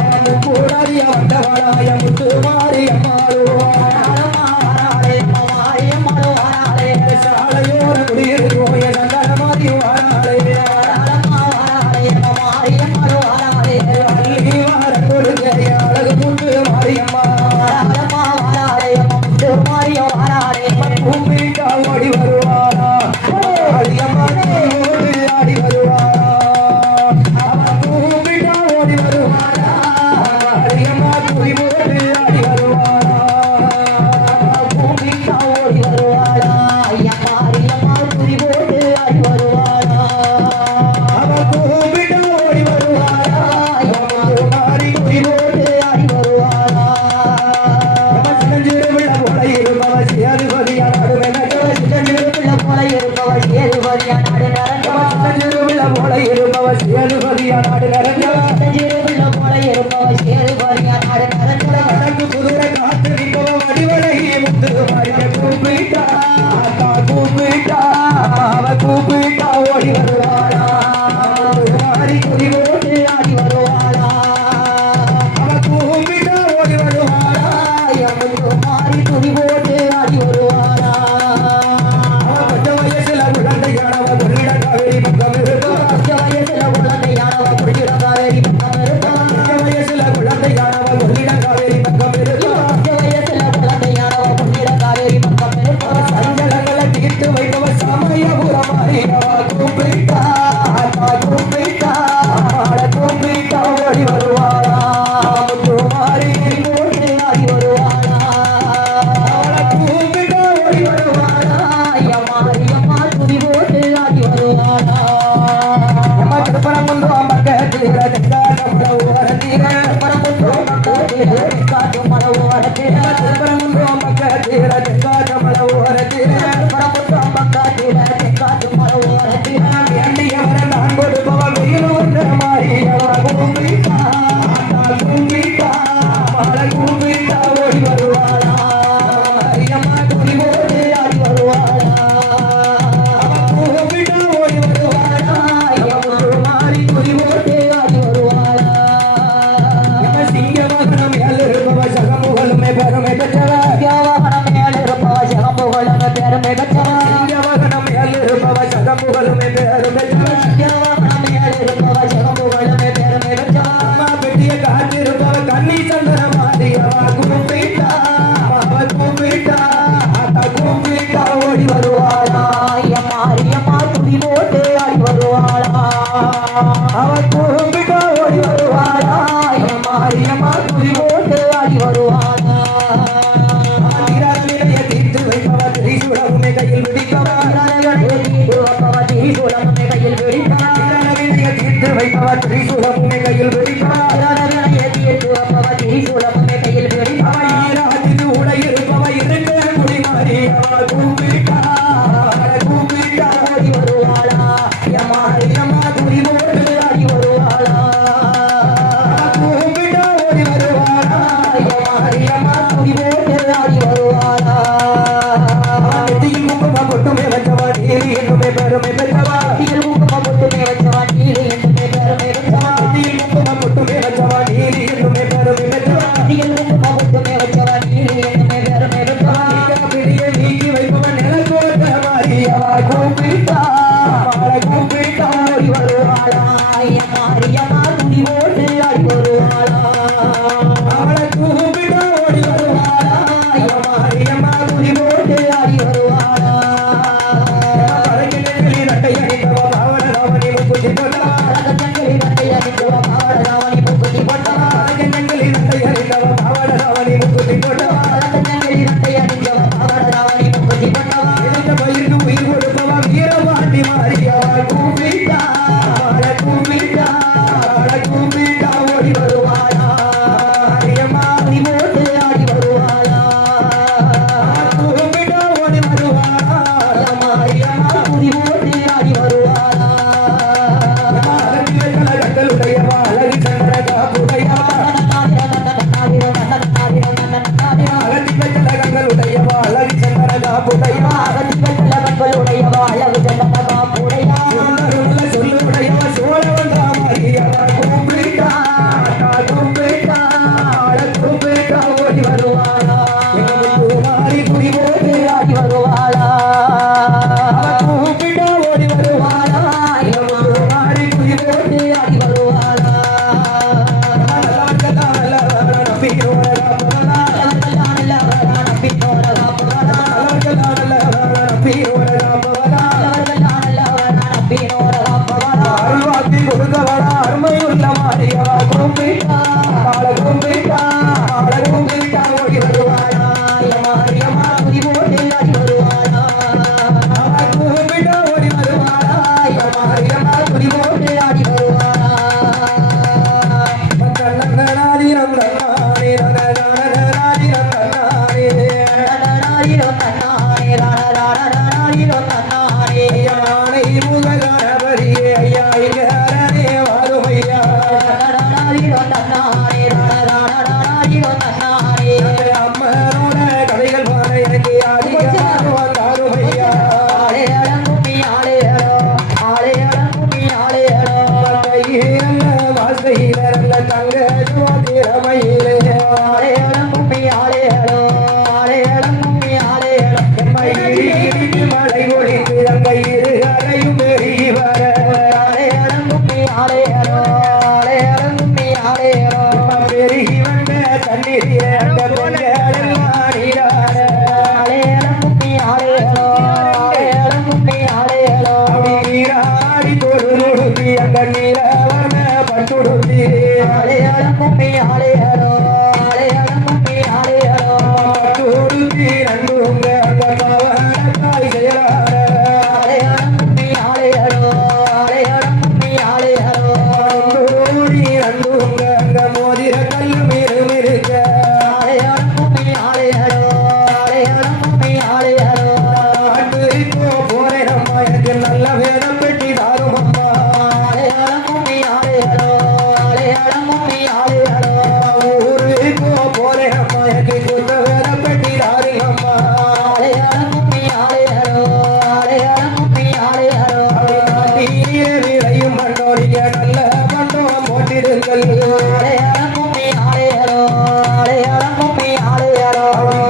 கூடாரிய வந்தவளாய முத்து மாரியம்மாளோ வாராளம்மா வாராளே அம்மா மாரியம்மாளும் வாராளே சாலையோர குடியிருக்கோய சந்தன மாறி வாராளே வாராளம்மா வாராளே அம்மா மாரியம்மாளும் வாராளே அள்ளி வார கொடுக்கைய அழகு முத்து மாரியம்மா வாராளம்மா வாராளே அம்மா முத்து மாரியும் வாராளே கும்பிட்டா ஓடி வருவாரா அடியம்மா ஓடி ஆடி வருவாரா அவன் கும்பிட்டா ஓடி வருவாரா அடியம்மா துணி போட்டு ஆடி வருவாரா பூமிக்கா ஓடி வருவாளா ஐயா மாரியம்மா துதி போட்டு ஆடி வருவாளா அவன் கும்பிட்டா ஓடி வருவாரா மாறி துணி போட்டு ஆடி வருவாளா சின்னஞ்சிறு போல இருப்பவ சேதுபதியா நடுவெனக்கவ சின்னஞ்சிறுபிள்ளை போல இருப்பவள் சேதுபதியா நாடு நரண்டவா சின்னஞ்சிறு போல இருப்பவ சேதுபதியா நாடு நடந்தவ சின்னஞ்சிறுபிள்ளை போல இருப்பவள் சேதுபதியா நாடு நரண்டவா வடக்கு குதிரை காத்து நிற்பவ வடிவழகி முத்து மாறிய கூப்பிட்டா அக்கா கூப்பிட்டா அவ கூப்பிட்டா ஓடி வருவாளா மாறி குடி போட்டு ஆடி வருவாளா அவ கூப்பிட்டா ஓடி வருவாளா ஐயா முத்து மாறி துதி போட்டு ஆடி வருவாளா அவ கொஞ்ச வயசுல குழந்தையானவ கொள்ளிட காவேரி பக்கம் இருக்கா வயசுல குழந்தையானவ குடியிட காவேரி பக்கம் இருக்கா கொஞ்ச வயசுல குழந்தையானவ கொள்ளிட காவேரி பக்கம் இருக்கா வயசுல குழந்தையானவ குடியிட காவேரி பக்கம் இருக்கா சஞ்சலங்களை தீர்த்து வைப்பவ சமயபுரமாரி அவ கூப்பிட்டா அக்கா கூப்பிட்டா அம்மாள கூப்பிட்டா ஓடி வருவாளா முத்து மாறி போட்டு ஆடி வருவாளா அவளை கூப்பிட்டா ஓடி வருவாளா ஐயா மாரியம்மா துதி போட்டு ஆடி வருவாளா நம்ம திருப்பரம் கொண்டு அம்பக்கத்தில் தெங்காட்ட ஓரத்தீர பரமுத்து மக்களே காட்டும் மன ஓரத்தில் திருப்பரம் கொண்டு அம்பக்கத்தில் தெங்காட்ட ஓரத்தீர பரமுத்து மக்களே காட்டும் மன ஓரத்தில் வேண்டியவர நான் கொடுப்பவ வெயில் வந்த மாறி அவ கூப்பிட்டா அக்கா கூப்பிட்டா அம்மாள கூப்பிட்டா ஓடி வருவாளா அம்மா துணி போட்டு ஆடி வருவாளா அவ கூப்பிட்டா ஓடி வருவாளா ஐயா முத்து மாறி துதி போட்டு ஆடி வருவாளா சிங்கமகனம் இருப்பவ சகமுகலுமே பெருமை பெற்றவ வாகனம் மேல் இருப்பவ சகம்புகளும் பெருமை பெற்றவ சிங்கமகனம் இருப்பவ சகமுகலுமே பெருமை பெற்றவ வாகனம் மேல் இருப்பவ சகம்புகளும் பெருமை பெற்றவ அம்மா பெட்டிய காத்திருப்பவ கண்ணி சந்தன மாறி அவ கூப்பிட்டா அவ கூப்பிட்டா அக்கா கூப்பிட்டா ஓடி வருவாளா ஐயா மாரியம்மா துதி போட்டு ஆடி வருவாளா அவ கூப்பிட்டா ஓடி வருவாளா ஐயா மாரியம்மா துதி போட்டு ஆடி வருவாளா நிராகரியை தீர்த்து வைப்பவ திரிசூலமுமே கையில் பிடிப்பவ திரிசூலம் கையில் பிடித்தவ நிராகரியை தீர்த்து வைப்பவ அப்பவா திரிசூலமுமே கையில் பிடிப்பா ஈராதின் உடை இருப்பவ இருக்க முடி மாறி அவ கூப்பிட்டா ஓடி வருவாளா யம்மா யம்மா துரி போட்டு ஆடி வருவாளா கூப்பிட்டா ஓடி வருவாளா யம்மா யம்மா துரி போட்டு ஆடி வருவாளா நெத்தியில் குங்கும பொட்டுமே வச்சவா நீலி என்னுமே பெருமை பெற்றவா நெத்தியில் குங்கும பொட்டுமே வச்சவா நீலி என்னுமே பெருமை பெற்றவா நெத்தியில் குங்கும பொட்டுமே வச்சவா நீலி என்னுமே பெருமை பெற்றவா நெத்தியில் குங்கும பொட்டுமே வச்சவா நீலி என்னுமே பெருமை பெற்றவா பிடியை நீக்கி வைப்பவன் நிலக்கோட்ட மாறி அவ கூப்பிட்டா கூப்பிட்டா ஓடி வருவாளா யம்மா யம்மா துரி போட்டு ஆடி வருவாளா அவளை கூப்பிட்டா ஓடி வருவாளா யம்மா துதி போட்டு ஆடி வருவாளா பறக்கிலே நட்டை அணிந்தவ பாவன ராவணி முக்குத்தி போட்டா அழகஞ்சங்கிலி நட்டை அணிந்தவ பாவடராவணி முக்குத்தி போட்டா பறக்கிலே நட்டை அணிந்தவ பாவன ராவணி முக்குத்தி போட்டா அழகஞ்சங்கிலி நட்டை அணிந்தவ பாவடராவணி முக்குத்தி போட்டா இந்த பயிருக்கு உயிர் கொடுப்பவ வீரபாண்டி மாறி அவ கூப்பிட்டா கூப்பிட்டா கூப்பிட்டா ஓடி வருவாளா யம்மா துரி போட்டு ஆடி வருவாளா கூப்பிட்டா ஓடி வருவாளா யம்மா யம்மா துரி போட்டு ஆடி வருவாளா கண்களுடையவா அழகு சந்திரகா புடையா அகதிகளுடையவா அழகு சந்திரகா புடையா சுந்தருள்ள சொல்லுடையவ சோழவன் ராமாரி அவ கூப்பிட்டா கூப்பிட்டா கூப்பிட்டா ஓடி வருவாளா மாறி குடி போட்டு ஆடி வருவாளா அவ கூப்பிட்டா ஓடி வருவாளா மாறி குடி போட்டு ஆடி வருவாளா அருள்வாத்தி கொடுக்கவடா அருமையுள்ள மாறியா கூப்பிட்டா கூப்பிட்டா கூப்பிட்டா ஓடி வருவாளா யம்மா துரி போட்டு ஆடி வருவாளா கூப்பிட்டா ஓடி வருவாளா யம்மா துரி போட்டு ஆடி வருவாளா நன்னாதீரம் நன்னானே நன்னாதீரம் நன்னானே யானை முக கணபதியே ஐயா இங்கரனே வாருமையா அம்மனோட கதைகள் பாட எனக்கு அதிகாரம் வந்தாருமையா வாசையில தங்க ஜோதிரமையிலே மழை ஒழிந்து அங்க இரு அறையும் பெருகி வர பெருகி வந்த தண்ணீர் அந்த பெண்களெல்லாம் நீராட அப்படி நீராடி பொருளுடுத்தி அங்க நீலவர்ண பட்டுடுத்தி பட்டுடுத்தி நண்டுங்க அந்த பவனத்தாய் செயலாட நண்டுங்க அங்க மோதிர கல்லு மிருக்க போறேன் அம்மா எனக்கு நல்ல வேதம் பெட்டி தாரும் அம்மா ஊருக்கு போறேன் அம்மா எனக்கு கொண்ட வேதம் பெட்டி தாரும் அம்மா விளையும் பண்ணோடிங்க நல்ல பண்ணோம் போட்டிடுங்கள்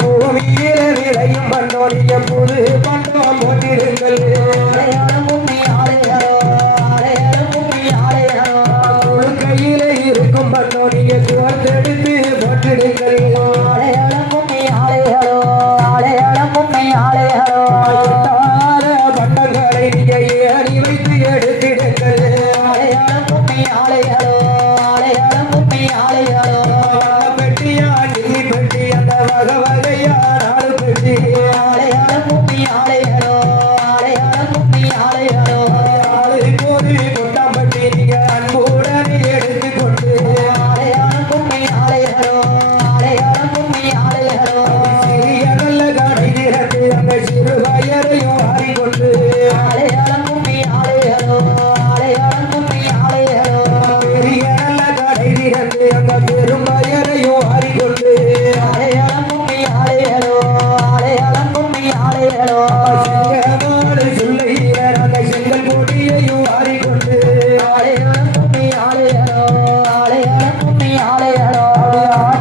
பூமியில விளையும் பண்ணோடிங்க புது பண்ணோம் போட்டிடுங்கள் கையில இருக்கும் பண்ணோடிங்க சுவர்த்தெடுத்து போட்டிடுங்கள் பண்டங்களை நீங்க ஏறி வைத்து எடுத்திடுங்கள்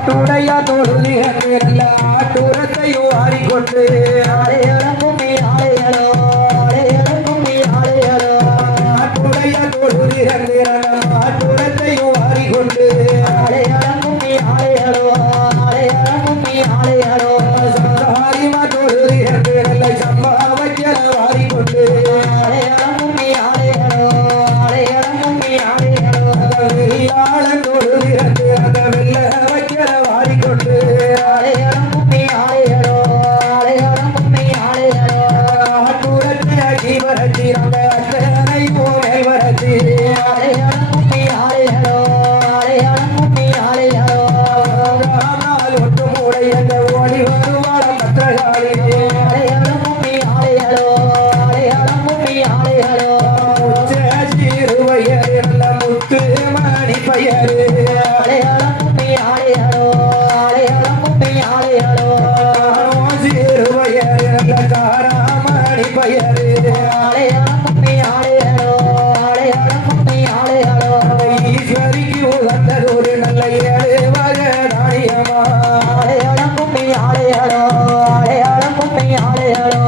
ஆட்டுடைய தொழுதி நல்ல ஆட்டுரத்தையும் ஆடிக்கொண்டு ஆளையளங்கும்மி ஆளையளோ ஆளையளங்கும்மி ஆளையளோ ஆட்டுடைய தொழுதி நல்ல ஆட்டுரத்தையும் ஆடிக்கொண்டு ஆளையளங்கும்மி ஆளையளோ ஆளையளங்கும்மி ஆளையளோ சந்தாரிமா தொழுதி நல்ல சம்பாவச்சல ஆடிக்கொண்டு ஆளையளங்கும்மி ஆளையளோ ஆளையளங்கும்மி ஆளையளோ வெள்ளாளன் தொழுதி அந்த வெள்ள வச்சல ஆடிக்கொண்டு ஆளையளங்கும்மி ஆளையளோ ஆளையளங்கும்மி ஆளையளோ ஆட்டுரத்தை ஜீவரத்தி அந்த அத்தனை போல் வரத்தி ஆளையளங்கும்மி ஆளையளோ ஆளையளங்கும்மி ஆளையளோ ராமால் ஒட்டு மூளை அந்த ஓடி வருவாளம் பத்திரகாளி ஆளையளங்கும்மி ஆளையளோ ஆளையளங்கும்மி ஆளையளோ சிறுவையர் நல்ல முத்து மணி பையரு ஆளையளங்கும்மி ஆளையளோ ஆளையளங்கும்மி ஆளையளோ சிறுவையர் நல்ல காராமணி பையரு ஆளையளங்கும்மி ஆளையளோ ஆளையளங்கும்மி ஆளையளோ ஈஸ்வரிக்கு உகந்தது ஒரு நல்ல ஏழு வகை தானியமா ஆளையளங்கும்மி ஆளையளோ ஆளையளங்கும்மி ஆளையளோ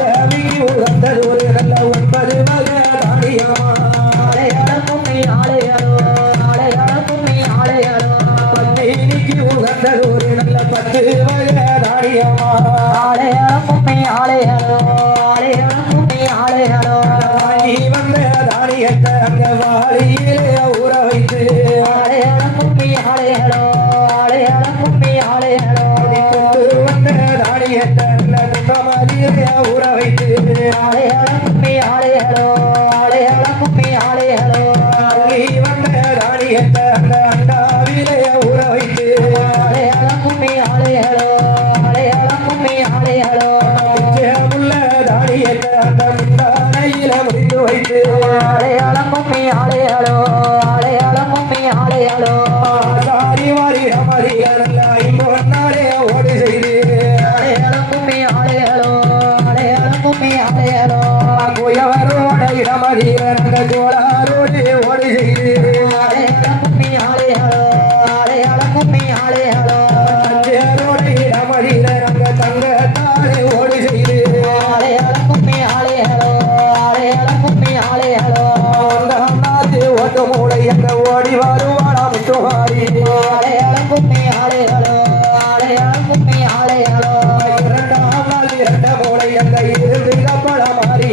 தேவிக்கு உகந்தது ஒரு நல்ல 9 வகை தானியமா ஆளையளங்கும்மி ஆளையளோ ஆளையளங்கும்மி ஆளையளோ பத்தினிக்கு உகந்தது ஒரு நல்ல 10 வகை தானியமா ஆளையளங்கும்மி ஆளையளோ ஆளையளங்கும்மி ஆளையளோ வாங்கி வந்த தானியத்தை அங்க வாளியிலே ஊற வைத்து ஆளையளங்கும்மி ஆளையளோ ஆளையளங்கும்மி ஆளையளோ கொண்டு வந்த தானியத்தை நல்ல குண்டமதியிலே ஊற வைத்து ஆளையளங்கும்மி ஆளையளோ ஆளையளங்கும்மி ஆளையளோ வாங்கி வந்த தானியத்தை அந்த அண்டாவிலே ஊற வைத்து ஆளையளங்கும்மி ஆளையளோ ஆளையளங்கும்மி ஆளையளோ உள்ள தானியத்தை அந்த முந்தானையில முடித்து வைத்து ஆளையளங்கும்மி ஆளையளோ ஆளையளங்கும்மி ஆளையளோ சாரி வாரி அமரியா நல்ல 5 நாளே ஓடி செய்து ஆளையளங்கும்மி ஆளையளோ ஆளையளங்கும்மி ஆளையளோ கோயவரோட இடமதிய அந்த கோளாரோடு ஓடி செய்து ஆளையளங்கும்மி ஆளையளோ ஆளையளங்கும்மி ஆளையளோ தஞ்சரோட இடமதிய அந்த தங்கத்தாலே ஓடி செய்து ஆளையளங்கும்மி ஆளையளோ ஆளையளங்கும்மி ஆளையளோ ஒன்றாம் நாத்து ஓட்டு மூளை அந்த ஓடி வருவாளா முத்துமாரி ஆளையளங்கும்மி ஆளையளோ ஆளையளங்கும்மி ஆளையளோ 2ஆம் நாள் 2 மூளை அந்த இருந்து கப்பல மாரியம்மை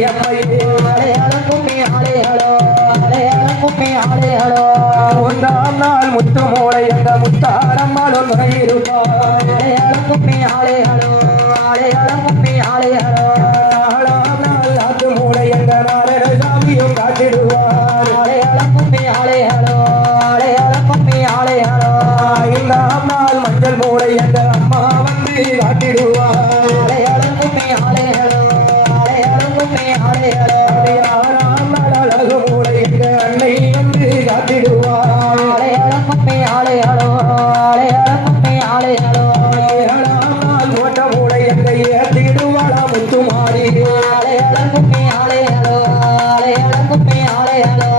ஆளையளங்கும்மி ஆளையளோ ஆளையளங்கும்மி ஆளையளோ 1ஆம் நாள் முத்து மூளை அந்த முத்தாரம்மாளும் இருப்பார் ஆளையளங்கும்மி ஆளையளோ ஆளையளங்கும்மி ஆளையளோ 4ஆம் நாள் ஆத்து மூளை அந்த நாராயணசாமியும் காட்டிடுவார் ஆளையளங்கும்மி ஆளையளோ ஆளையளங்கும்மி ஆளையளோ 5ஆம் நாள் மஞ்சள் மூளை அந்த அம்மா வந்து காட்டிடுவார் ஆளையளங்கும்மி ஆளையளோ ஆளையளங்கும்மி ஆளையளோ 6ஆம் நாள் அழகு மூளை அந்த அன்னை வந்து காட்டிடுவார் ஆளையளங்கும்மி ஆளையளோ ஆளையளங்கும்மி ஆளையளோ 7ஆம் நாள் ஓட்ட மூளை அந்த ஏற்றிடுவாளா முத்துமாரி ஆளையளங்கும்மி ஆளையளோ ஆளையளங்கும்மி ஆளையளோ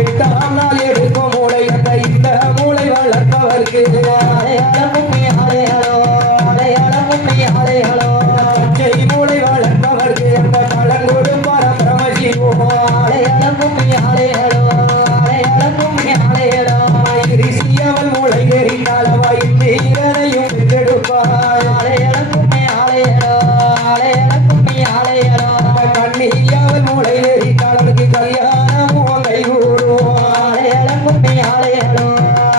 8ஆம் நாள் எடுக்கும் மூளை அந்த இந்த மூளை வளர்ப்பவர்க்கு ஆளையளங்கும்மி ஆளையளோ ஆளையளங்கும்மி ஆளையளோ பச்சை மூளை வளர்ப்பவர்க்கு அந்த பலன் கொடுப்பார பிரமசிவோ ஆளையளங்கும்மி ஆளையளோ ஆளையளங்கும்மி ஆளையளோ ரிஷியவள் மூளை எரிந்தால் வைத்தீரனையும் பெற்றெடுப்பார் ஆளையளங்கும்மி ஆளையளோ ஆளையளங்கும்மி ஆளையளோ கண்ணியவள் மூளை எரித்தால் அவளுக்கு கல்யாணமும் கைகூடும் ஆளையளங்கும்மி ஆளையளோ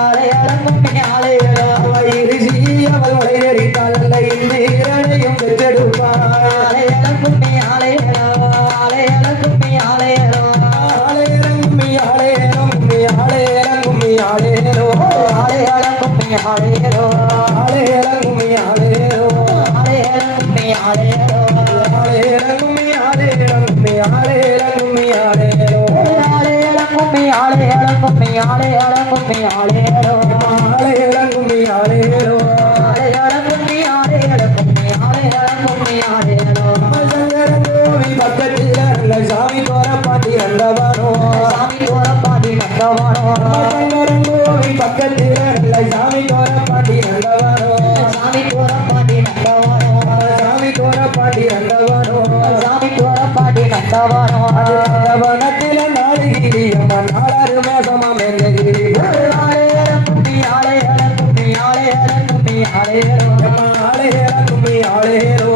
ஆளையளங்கும்மி ஆளையளோ ரிஷியவள் மூளை எரித்தால் அந்த இந்திரனையும் பெற்றெடுப்பார் ஆளையளங்கும்மி ஆளையளோ ஆளையளங்கும்மி ஆளையளோ ஆலேரங்கும்மி ஆலேரங்கும்மி ஆலேரங்கும்மி ஆலேரோ ஆளையளங்கும்மி ஆளையளோ ஆலேரங்கும்மி ஆலேரோ ஆளையளங்கும்மி ஆளையளோ ஆலேரங்கும்மி ஆலேரங்கும்மி ஆலேரங்கும்மி ஆலேரோ ஆளையளங்கும்மி ஆளையளங்கும்மி ஆளையளங்கும்மி ஆளையளோ ஆலேரங்கும்மி ஆலேரோ ஆளையளங்கும்மி ஆளையளங்கும்மி ஆளையளங்கும்மி ஆளையளோ சங்கரங்கோவி பக்கத்தில் நல்ல சாமி தோரப்பாண்டி நந்தவனோ சாமி தோரப்பாடி நந்தவனோ சங்கரங்கோவி பக்கத்தில் நல்ல சாமி தோரப்பாண்டி நந்தவனோ அது நந்தவனத்தில நாடுகிரி அம்மா நாலாறு மாசமா மெல்லகிரி அம்மா ஆளையர கும்மி ஆளையரோ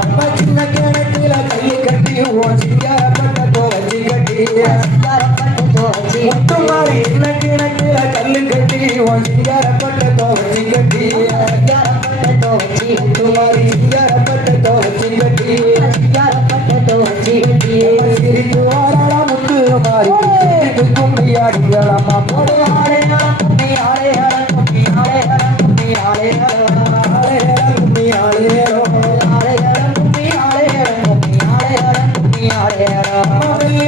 அம்மா சின்ன கிணத்துல கையை கட்டி உன் சிங்காரப்பட்டதோ வச்சு கட்டி முத்துமாரி என்ன கிணத்துல கல்லு கட்டி உன் சிங்காரப்பட்டதோ வச்சு கட்டி முத்துமாரி சிங்காரப்பட்டதோ வச்சு கட்டி சிரித்து வாராளா முத்து மாறி கும்மியாடுங்களம்மா போடு கும்மி ஆளையரோ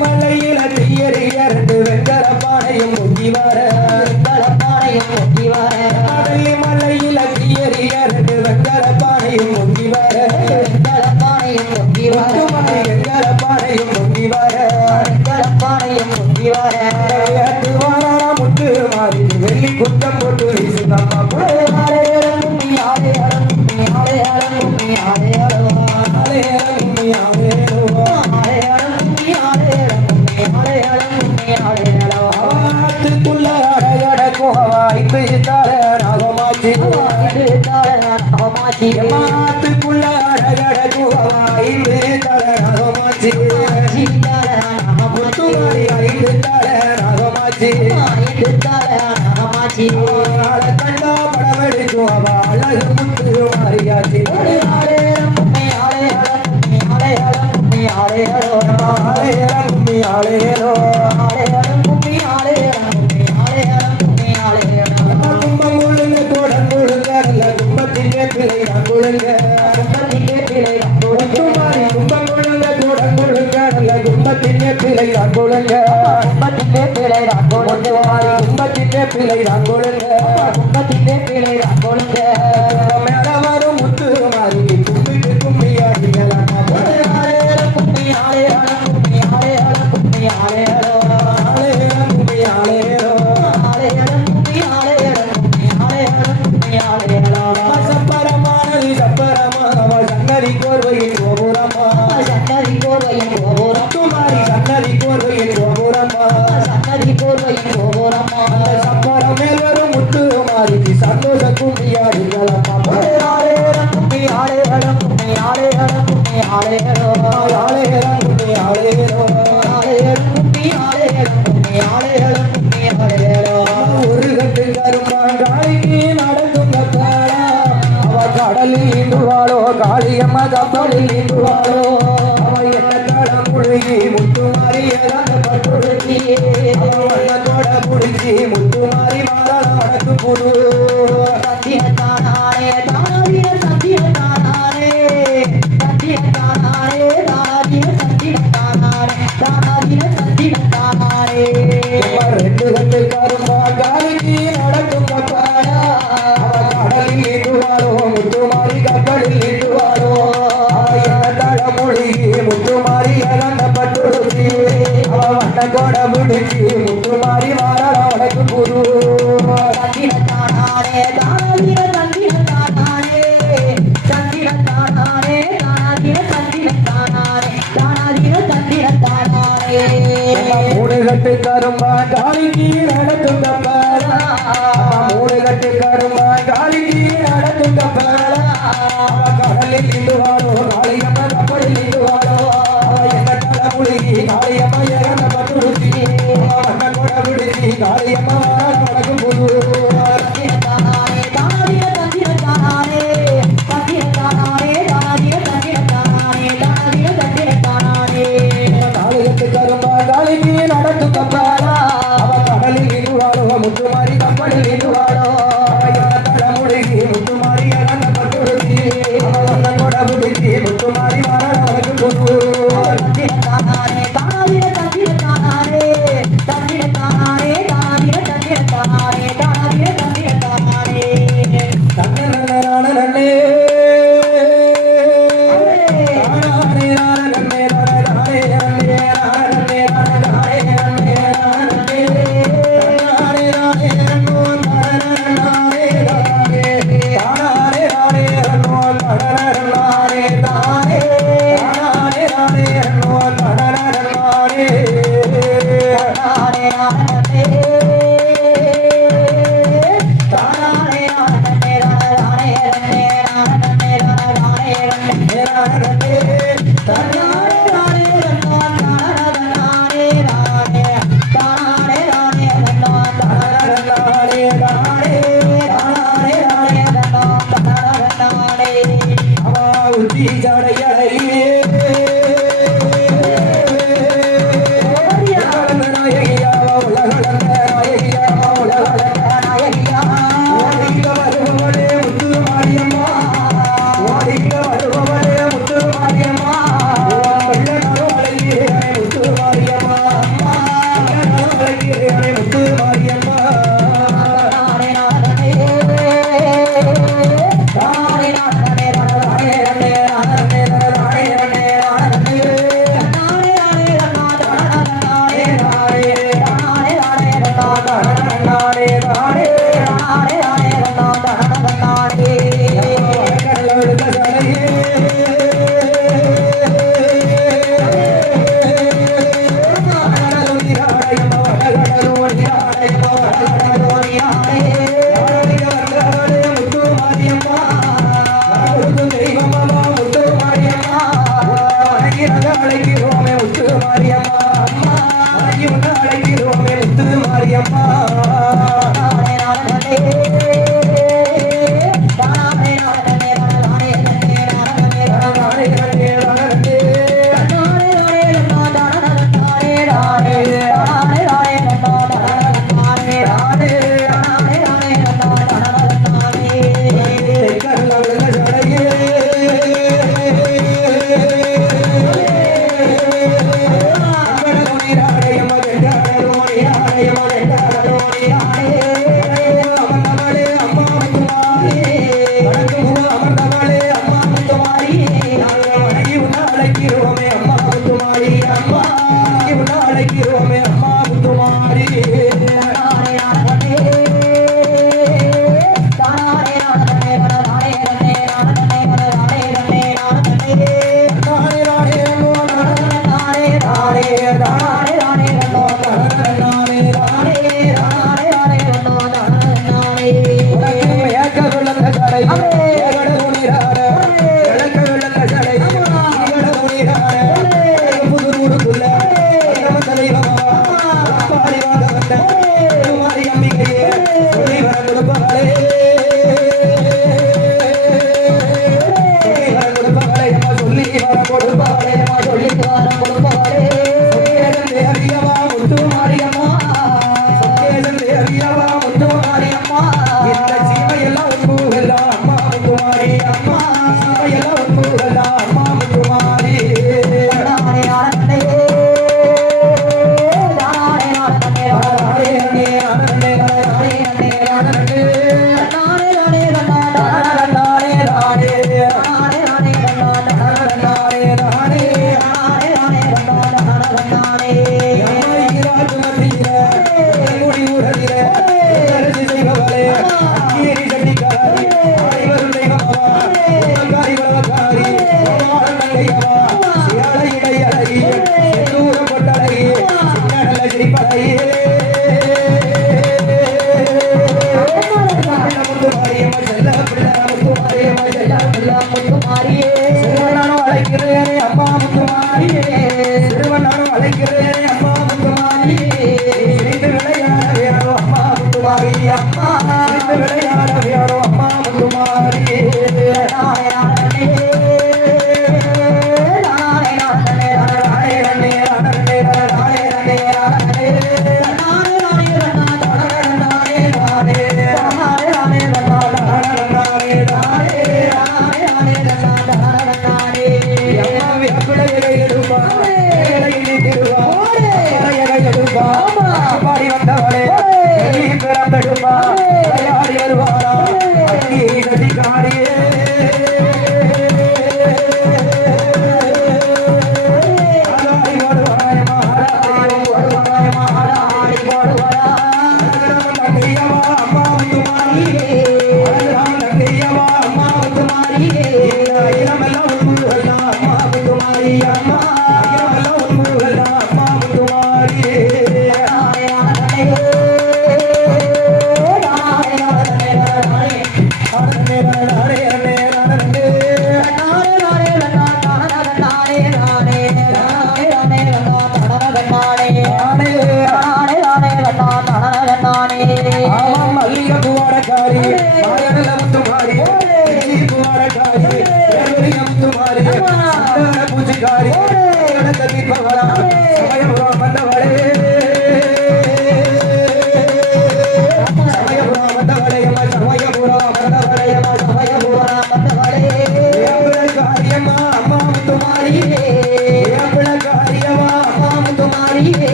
மலையில தீயறிய ரெண்டு வெங்கல பானையும் முங்கி வர மலையில தீயறிய ரெண்டு வெங்கல பானையும் முங்கி வர வெங்கல பானையும் முங்கி வர முத்து மாறி வெள்ளி குத்தம் போட்டு வீசுதம்மா ஆத்துக்குள்ள அடையடக்கும் வாய்ப்பு தார நாகமாச்சி ஆத்துக்குள்ள அடையடக்கும் வாய்ப்பு தார நாகமாச்சி முத்துமாரி ஐந்து தார நாகமாச்சி கண்டா படமெடுக்கும் அவ அழகு முத்து மாறியாச்சி கும்பம் கொள்ளுங்க கோடம் கொள்ளுங்க நல்ல கும்பத்திலே பிள்ளை கொள்ளுங்க முத்துமாரி கும்பம் கொள்ளுங்க கோடம் கொள்ளுங்க நல்ல கும்பத்திலே பிள்ளை கொள்ளுங்க முத்துமாரி கும்பத்திலே பிள்ளை கொள்ளுங்க மேல வரும் முத்து மாறி கும்பிட்டு கும்பியாடிங்களா சப்பரமானது சப்பரமா சன்னதி கோர்வையில் கோபுரமா முத்துமாரி சன்னதி கோர்வையில் கோபுரமா சப்பரம் மேல் வரும் முத்து மாறி சந்தோஷ கும்பியாடிங்களா ஒரு கட்டு கருமாங்காய்க்கு நடக்கும் கப்பாளா அவ கடலில் இந்துவாளோ காளியம்மா கப்பலில் இந்துவாளோ அவ என்ன தடம் முழுகி முத்துமாரி பட்டுடுச்சி அவனோட புடிச்சி முத்துமாரி மாறாள வடக்கு புடு ரெண்டு கட்டு கரும்பா காலிக்கு நடக்கும் கப்பாளா அவ கடலில் இந்துவாளோ முத்துமாரி கப்பலில் இந்துவாளோ அவ என்ன தடமொழிகி முத்துமாரி பட்டுடுச்சி அவ வண்ண கோட பிடிச்சி முத்துமாரி மாறாள வடக்கு புது மூணு கட்டு கரும்பா காலிக்கு நடக்கும் கப்பாளா மூணு கட்டு கரும்பா காலிக்கு நடக்கும் கப்பாளா அவ கடலில் இந்துவாளோ காளியம்மா கப்பலில் இந்துவாளோ அவ என்ன தலைமுழுகி காளியம்மா இறந்த பட்டுடுச்சி வண்ண கூட பிடிச்சி காளியம்மா வடக்கு புது நடக்கும் கப்பாளா அவ கடலில் இடுவாளோ முத்துமாரி கப்பலில் இடுவாளோ அவ என்ன தடமுழுகி முத்துமாரி இறந்த பட்டுடுச்சி அவ கொட பிடிச்சி முத்துமாரி மாறாள வடக்கு புது உலகளந்த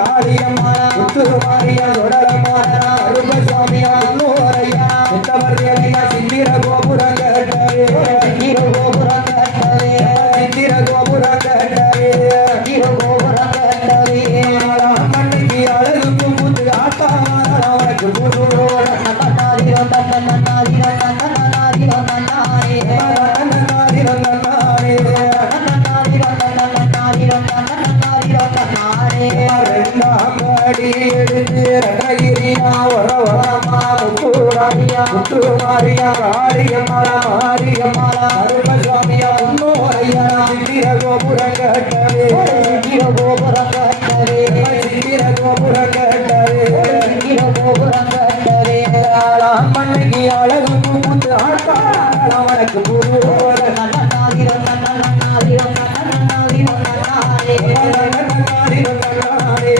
காளியம்மா முத்து மாரியா சுடலமான அருப்பசாமியா முன்னோரையா சித்தவர் தேவியா சித்திர கோபுரம் கட்டவே சித்திர கோபுரம் கட்டவே சித்திர கோபுரம் கட்டவே சித்திர கோபுரம் கட்டவே மண்ணுக்கு அழகு பூத்து ஆட்டாமான அவனுக்கு புதுரோட நன்னாரிரம் நன்னாரிரம் நன்னாரிரம் நன்னாரே நன்னாரிரம் நன்னாரே நன்னாரிரம் நன்னாரிரம் நன்னாரிரம் நன்னாரே ரெண்டாம் படி எடுத்து ரககிரியா வரவரமா முத்துராரியா முத்துமாரியா காளியம்மா மாரியம்மா அருமசாமியா முன்னோரையா சித்திர கோபுரம் கட்டவே சித்திர கோபுரம் கட்டவே சித்திர கோபுரம் கட்டவே சித்திர கோபுரம் கட்டவே மண்ணுக்கு அழகு பூத்து ஆட்டாள் அவனுக்கு புதுரோட நன்னாரிரம் நன்னாரிரம் நன்னாரிரம் நன்னாரே நன்னாரிரம் நன்னாரே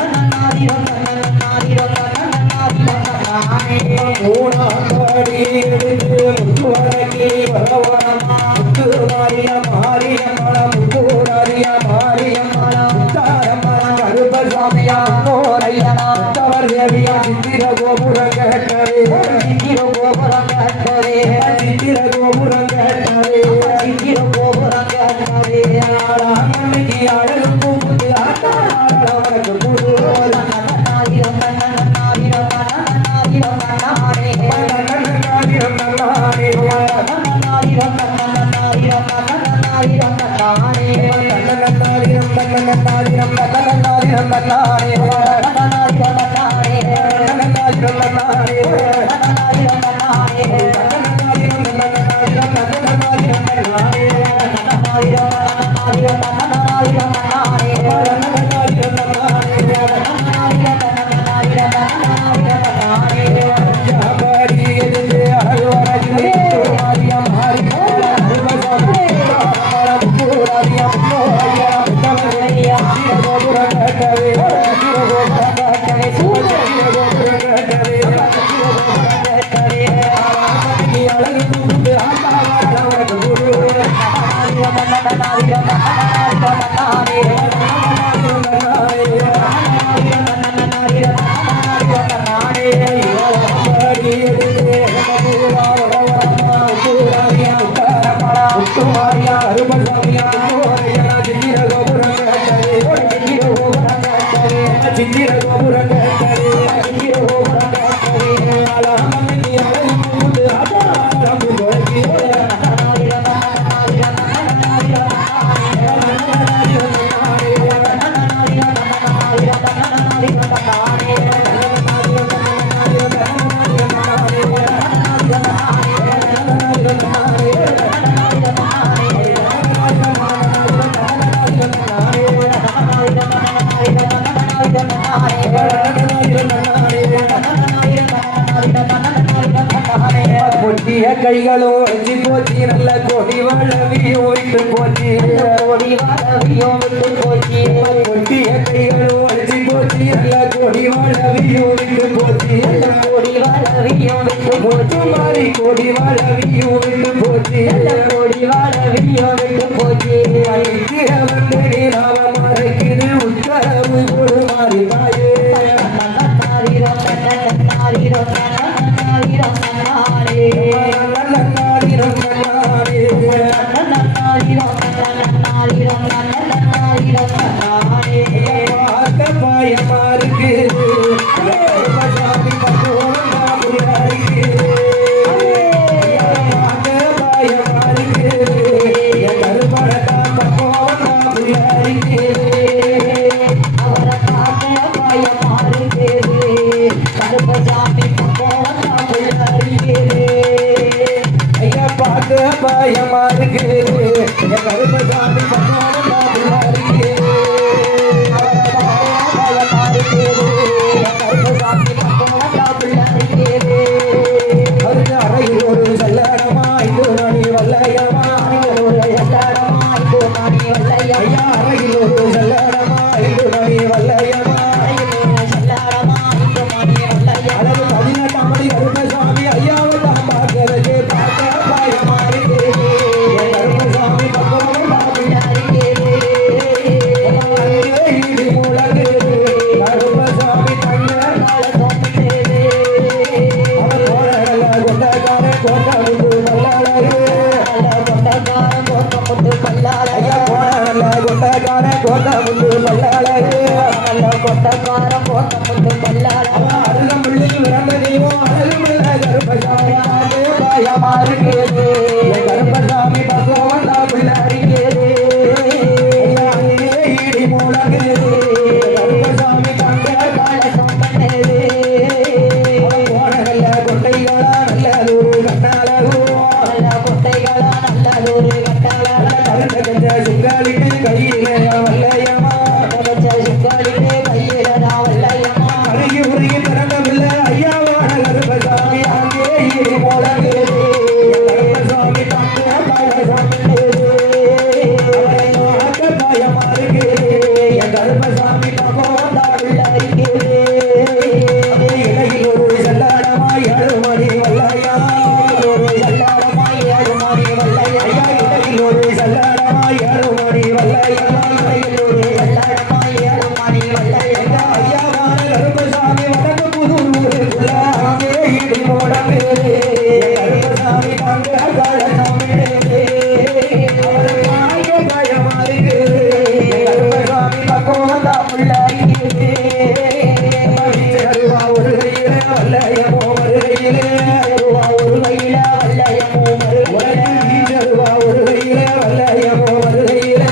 நன்னாரிரம் நன்னாரிரம் நன்னாரிரம் நன்னாரே மூணாம் படி எடுத்து முத்துவரக்கி வரவரமா முத்துமாரியா மாரியம்மள முத்துராரியா மாரியம்மள முத்தாரம்மள கருப்பசாமியா முன்னோரையா முத்தவர் தேவியா சித்திர கோபுரம் கட்டவே சித்திர கோபுரம் கட்டவே சித்திர கோபுரம் கட்டவே சித்திர கோபுரம் கட்டவே மண்ணுக்கு அழகு பூத்து ஆட்டாள் அவனுக்கு புதுரோட நன்னாரிரம் நன்னாரிரம் நன்னாரிரம் நன்னாரே நன்னாரிரம் நன்னாரே நன்னாரிரம் நன்னாரிரம் நன்னாரிரம் நன்னாரே நன்னாரிரம் நன்னாரிரம் நன்னாரிரம் நன்னாரே நன்னாரிரம் நன்னாரே நன்னாரிரம் நன்னாரே நன்னாரிரம் நன்னாரே சித்திர கோபுரம் கட்டவே சித்திர கோபுரம் கட்டவே அழகமணி அழகு பூத்து ஆட்டாளம் பொட்டிய கைகளோ அஞ்சி போச்சு நல்ல கொடி வளவியோ விட்டு போச்சு கொடி வாழவியோ விட்டு போச்சு பொட்டிய கைகளோ அஞ்சி போச்சு நல்ல கொடி வளவியோ விட்டு போச்சு கொடி வாழவியோ விட்டு போச்சு மாறி கொடி வளவியோ விட்டு போச்சு கொடி வாழவியோ விட்டு போச்சு வந்து நாம மறைக்குது உத்தரவு கொடு மாறி தாயே நன்னாரிரம் நன்னாரிரம் நன்னாரிரம் நன்னாரே நன்னாரிரம் நன்னாரே நன்னாரிரம் நன்னாரிரம் நன்னாரிரம் நன்னாரே பார்க்க பாயமா இருக்கு சாமி பகவான் பாபுயா இருக்கு பார்க்க பாயமா இருக்கு கருப்படத்தான் பகவான் பாபுயா இருக்கு அலங்காரம் போட்ட முத்து பல்லாளம் அவன் அருகம்புள்ளில் பிறந்த தெய்வம் அழகுமுள்ள கருப்பசாமி பயமா இருக்கிறது என் கருப்பசாமி பகவான் தான் பிள்ளை இருக்கிறது இடி முழங்குது கருப்பசாமி தங்க கலசம் பண்ணது போன நல்ல கொட்டைகளா நல்லது ஒரு கண்ணாலோ நல்ல கொட்டைகளா நல்லதொரு கட்டாளம் கருந்த கஞ்ச சிங்காளிட்டு கையிலே வல்லையம்மா வச்ச சிங்காளிலே கையில நான் வல்லையம்மா அருகி உருகி பிறந்தவில்லை ஐயாவான கருப்பசாமி அங்கே இடி முழங்குது கருப்பசாமி தங்க கலசம் பயமா இருக்குது என் கருப்பசாமி பகவான் தான் பிள்ளை இருக்குது இலையில் ஒரு செல்லாடமாய் 7 மணி வல்லையா ஒரு எல்லாரமாய் 7 மணி வல்லையா இலையில் ஒரு செல்லாடமாய் 7 மணி வல்லையா ஒரு எல்லாரமாய் 7 மணி வல்லையா ஐயாவான கருப்பசாமி வடக்கு புதூர் ஊருக்குள்ள அங்கே இடி முழங்குது கருப்பசாமி தங்க கலசம் பயமா இருக்குது கருப்பசாமி பகவான் தான் பிள்ளை அருவா ஒரு கையிலே வல்லையமோ ஒரு கையிலே ஒரு கையில வல்லையமோ அருவா ஒரு கையிலே வல்லையமோ ஒரு கையிலே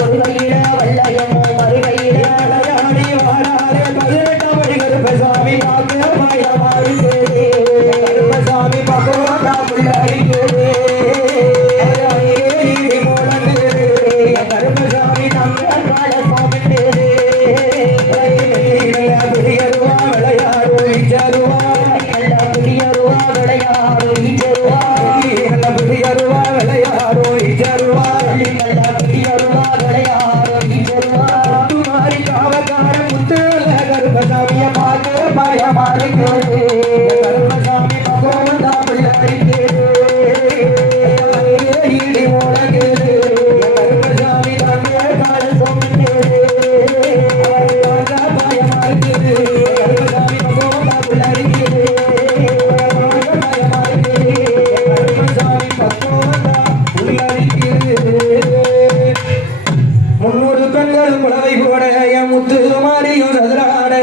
ஒரு கையில வல்லையமோ மறு கையில விளையாடி வாடாதே 18 மணி கருப்பசாமி பார்க்க பயமா இருக்குது கருப்பசாமி பகவான் தான் பிள்ளை இருக்குது இடி முழங்குது கருப்பசாமி தங்க கலசம் பண்ணது பெரியருவா விளையாடும் இச்சருவா நல்ல பிரியருவா விளையாடும் ஈச்சருவா நல்ல பெரியருவா விளையாடும் இச்சருவா நல்ல பிரியருவா விளையாடும் ஈச்சருவா மாறி காவக்கார முத்துல கருப்பசாமிய பார்க்க பயமா இருக்குது கருப்பசாமி பகவான் தான் பிள்ளை இருக்குது இடி முழங்குது கருப்பசாமி தங்க கலசம் பண்ணது பயமா இருக்குது கருப்பசாமி பகவான் தான் பிள்ளை இருக்குது பயமா இருக்குது கருப்பசாமி பகவான் தான் பிள்ளை இருக்குது 300 பெண்கள் குழவை போட என் முத்து மாறியும் சதுராட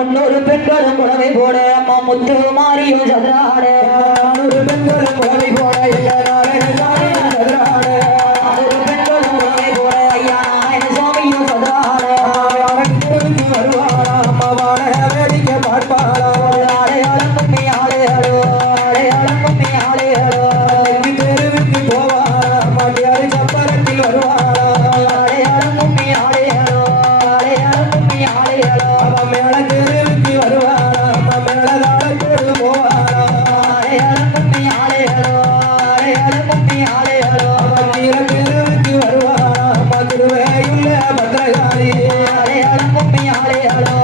300 பெண்களும் குழவை போட அம்மா முத்து மாறியும் சதுராட 400 பெண்கள் குழவை போட எல்லா நாளையும் சதுராட 100 பெண்களும் குழவை போட ஐயா நாராயண சுவாமியும் சதுராட அவனுக்கு வருவாளா அம்மாவான வேடிக்கை பார்ப்பாளா அடையாளம் கும்மி ஆளையாளோ அடையாளம் கும்மி ஆளையாளோ தெருவுக்கு போவாளா மாட்டியாரு சப்பரத்தில் வருவாளா அடையாளம் கும்மி ஆளையாளோ அடையாளம் கும்மி ஆளையாளோ அவன் மேல தெருவுக்கு வருவாளா அம்மா மேல தாளத்தோடு போவாளா அடையாளம் கும்மி ஆளையாளோ அடையாளம் கும்மி ஆளையாளோ அவன் கீழ தெருவுக்கு வருவாளா அம்மா திருவையுள்ள பத்திரகாளி அடையாளம் கும்மி ஆளையாளோ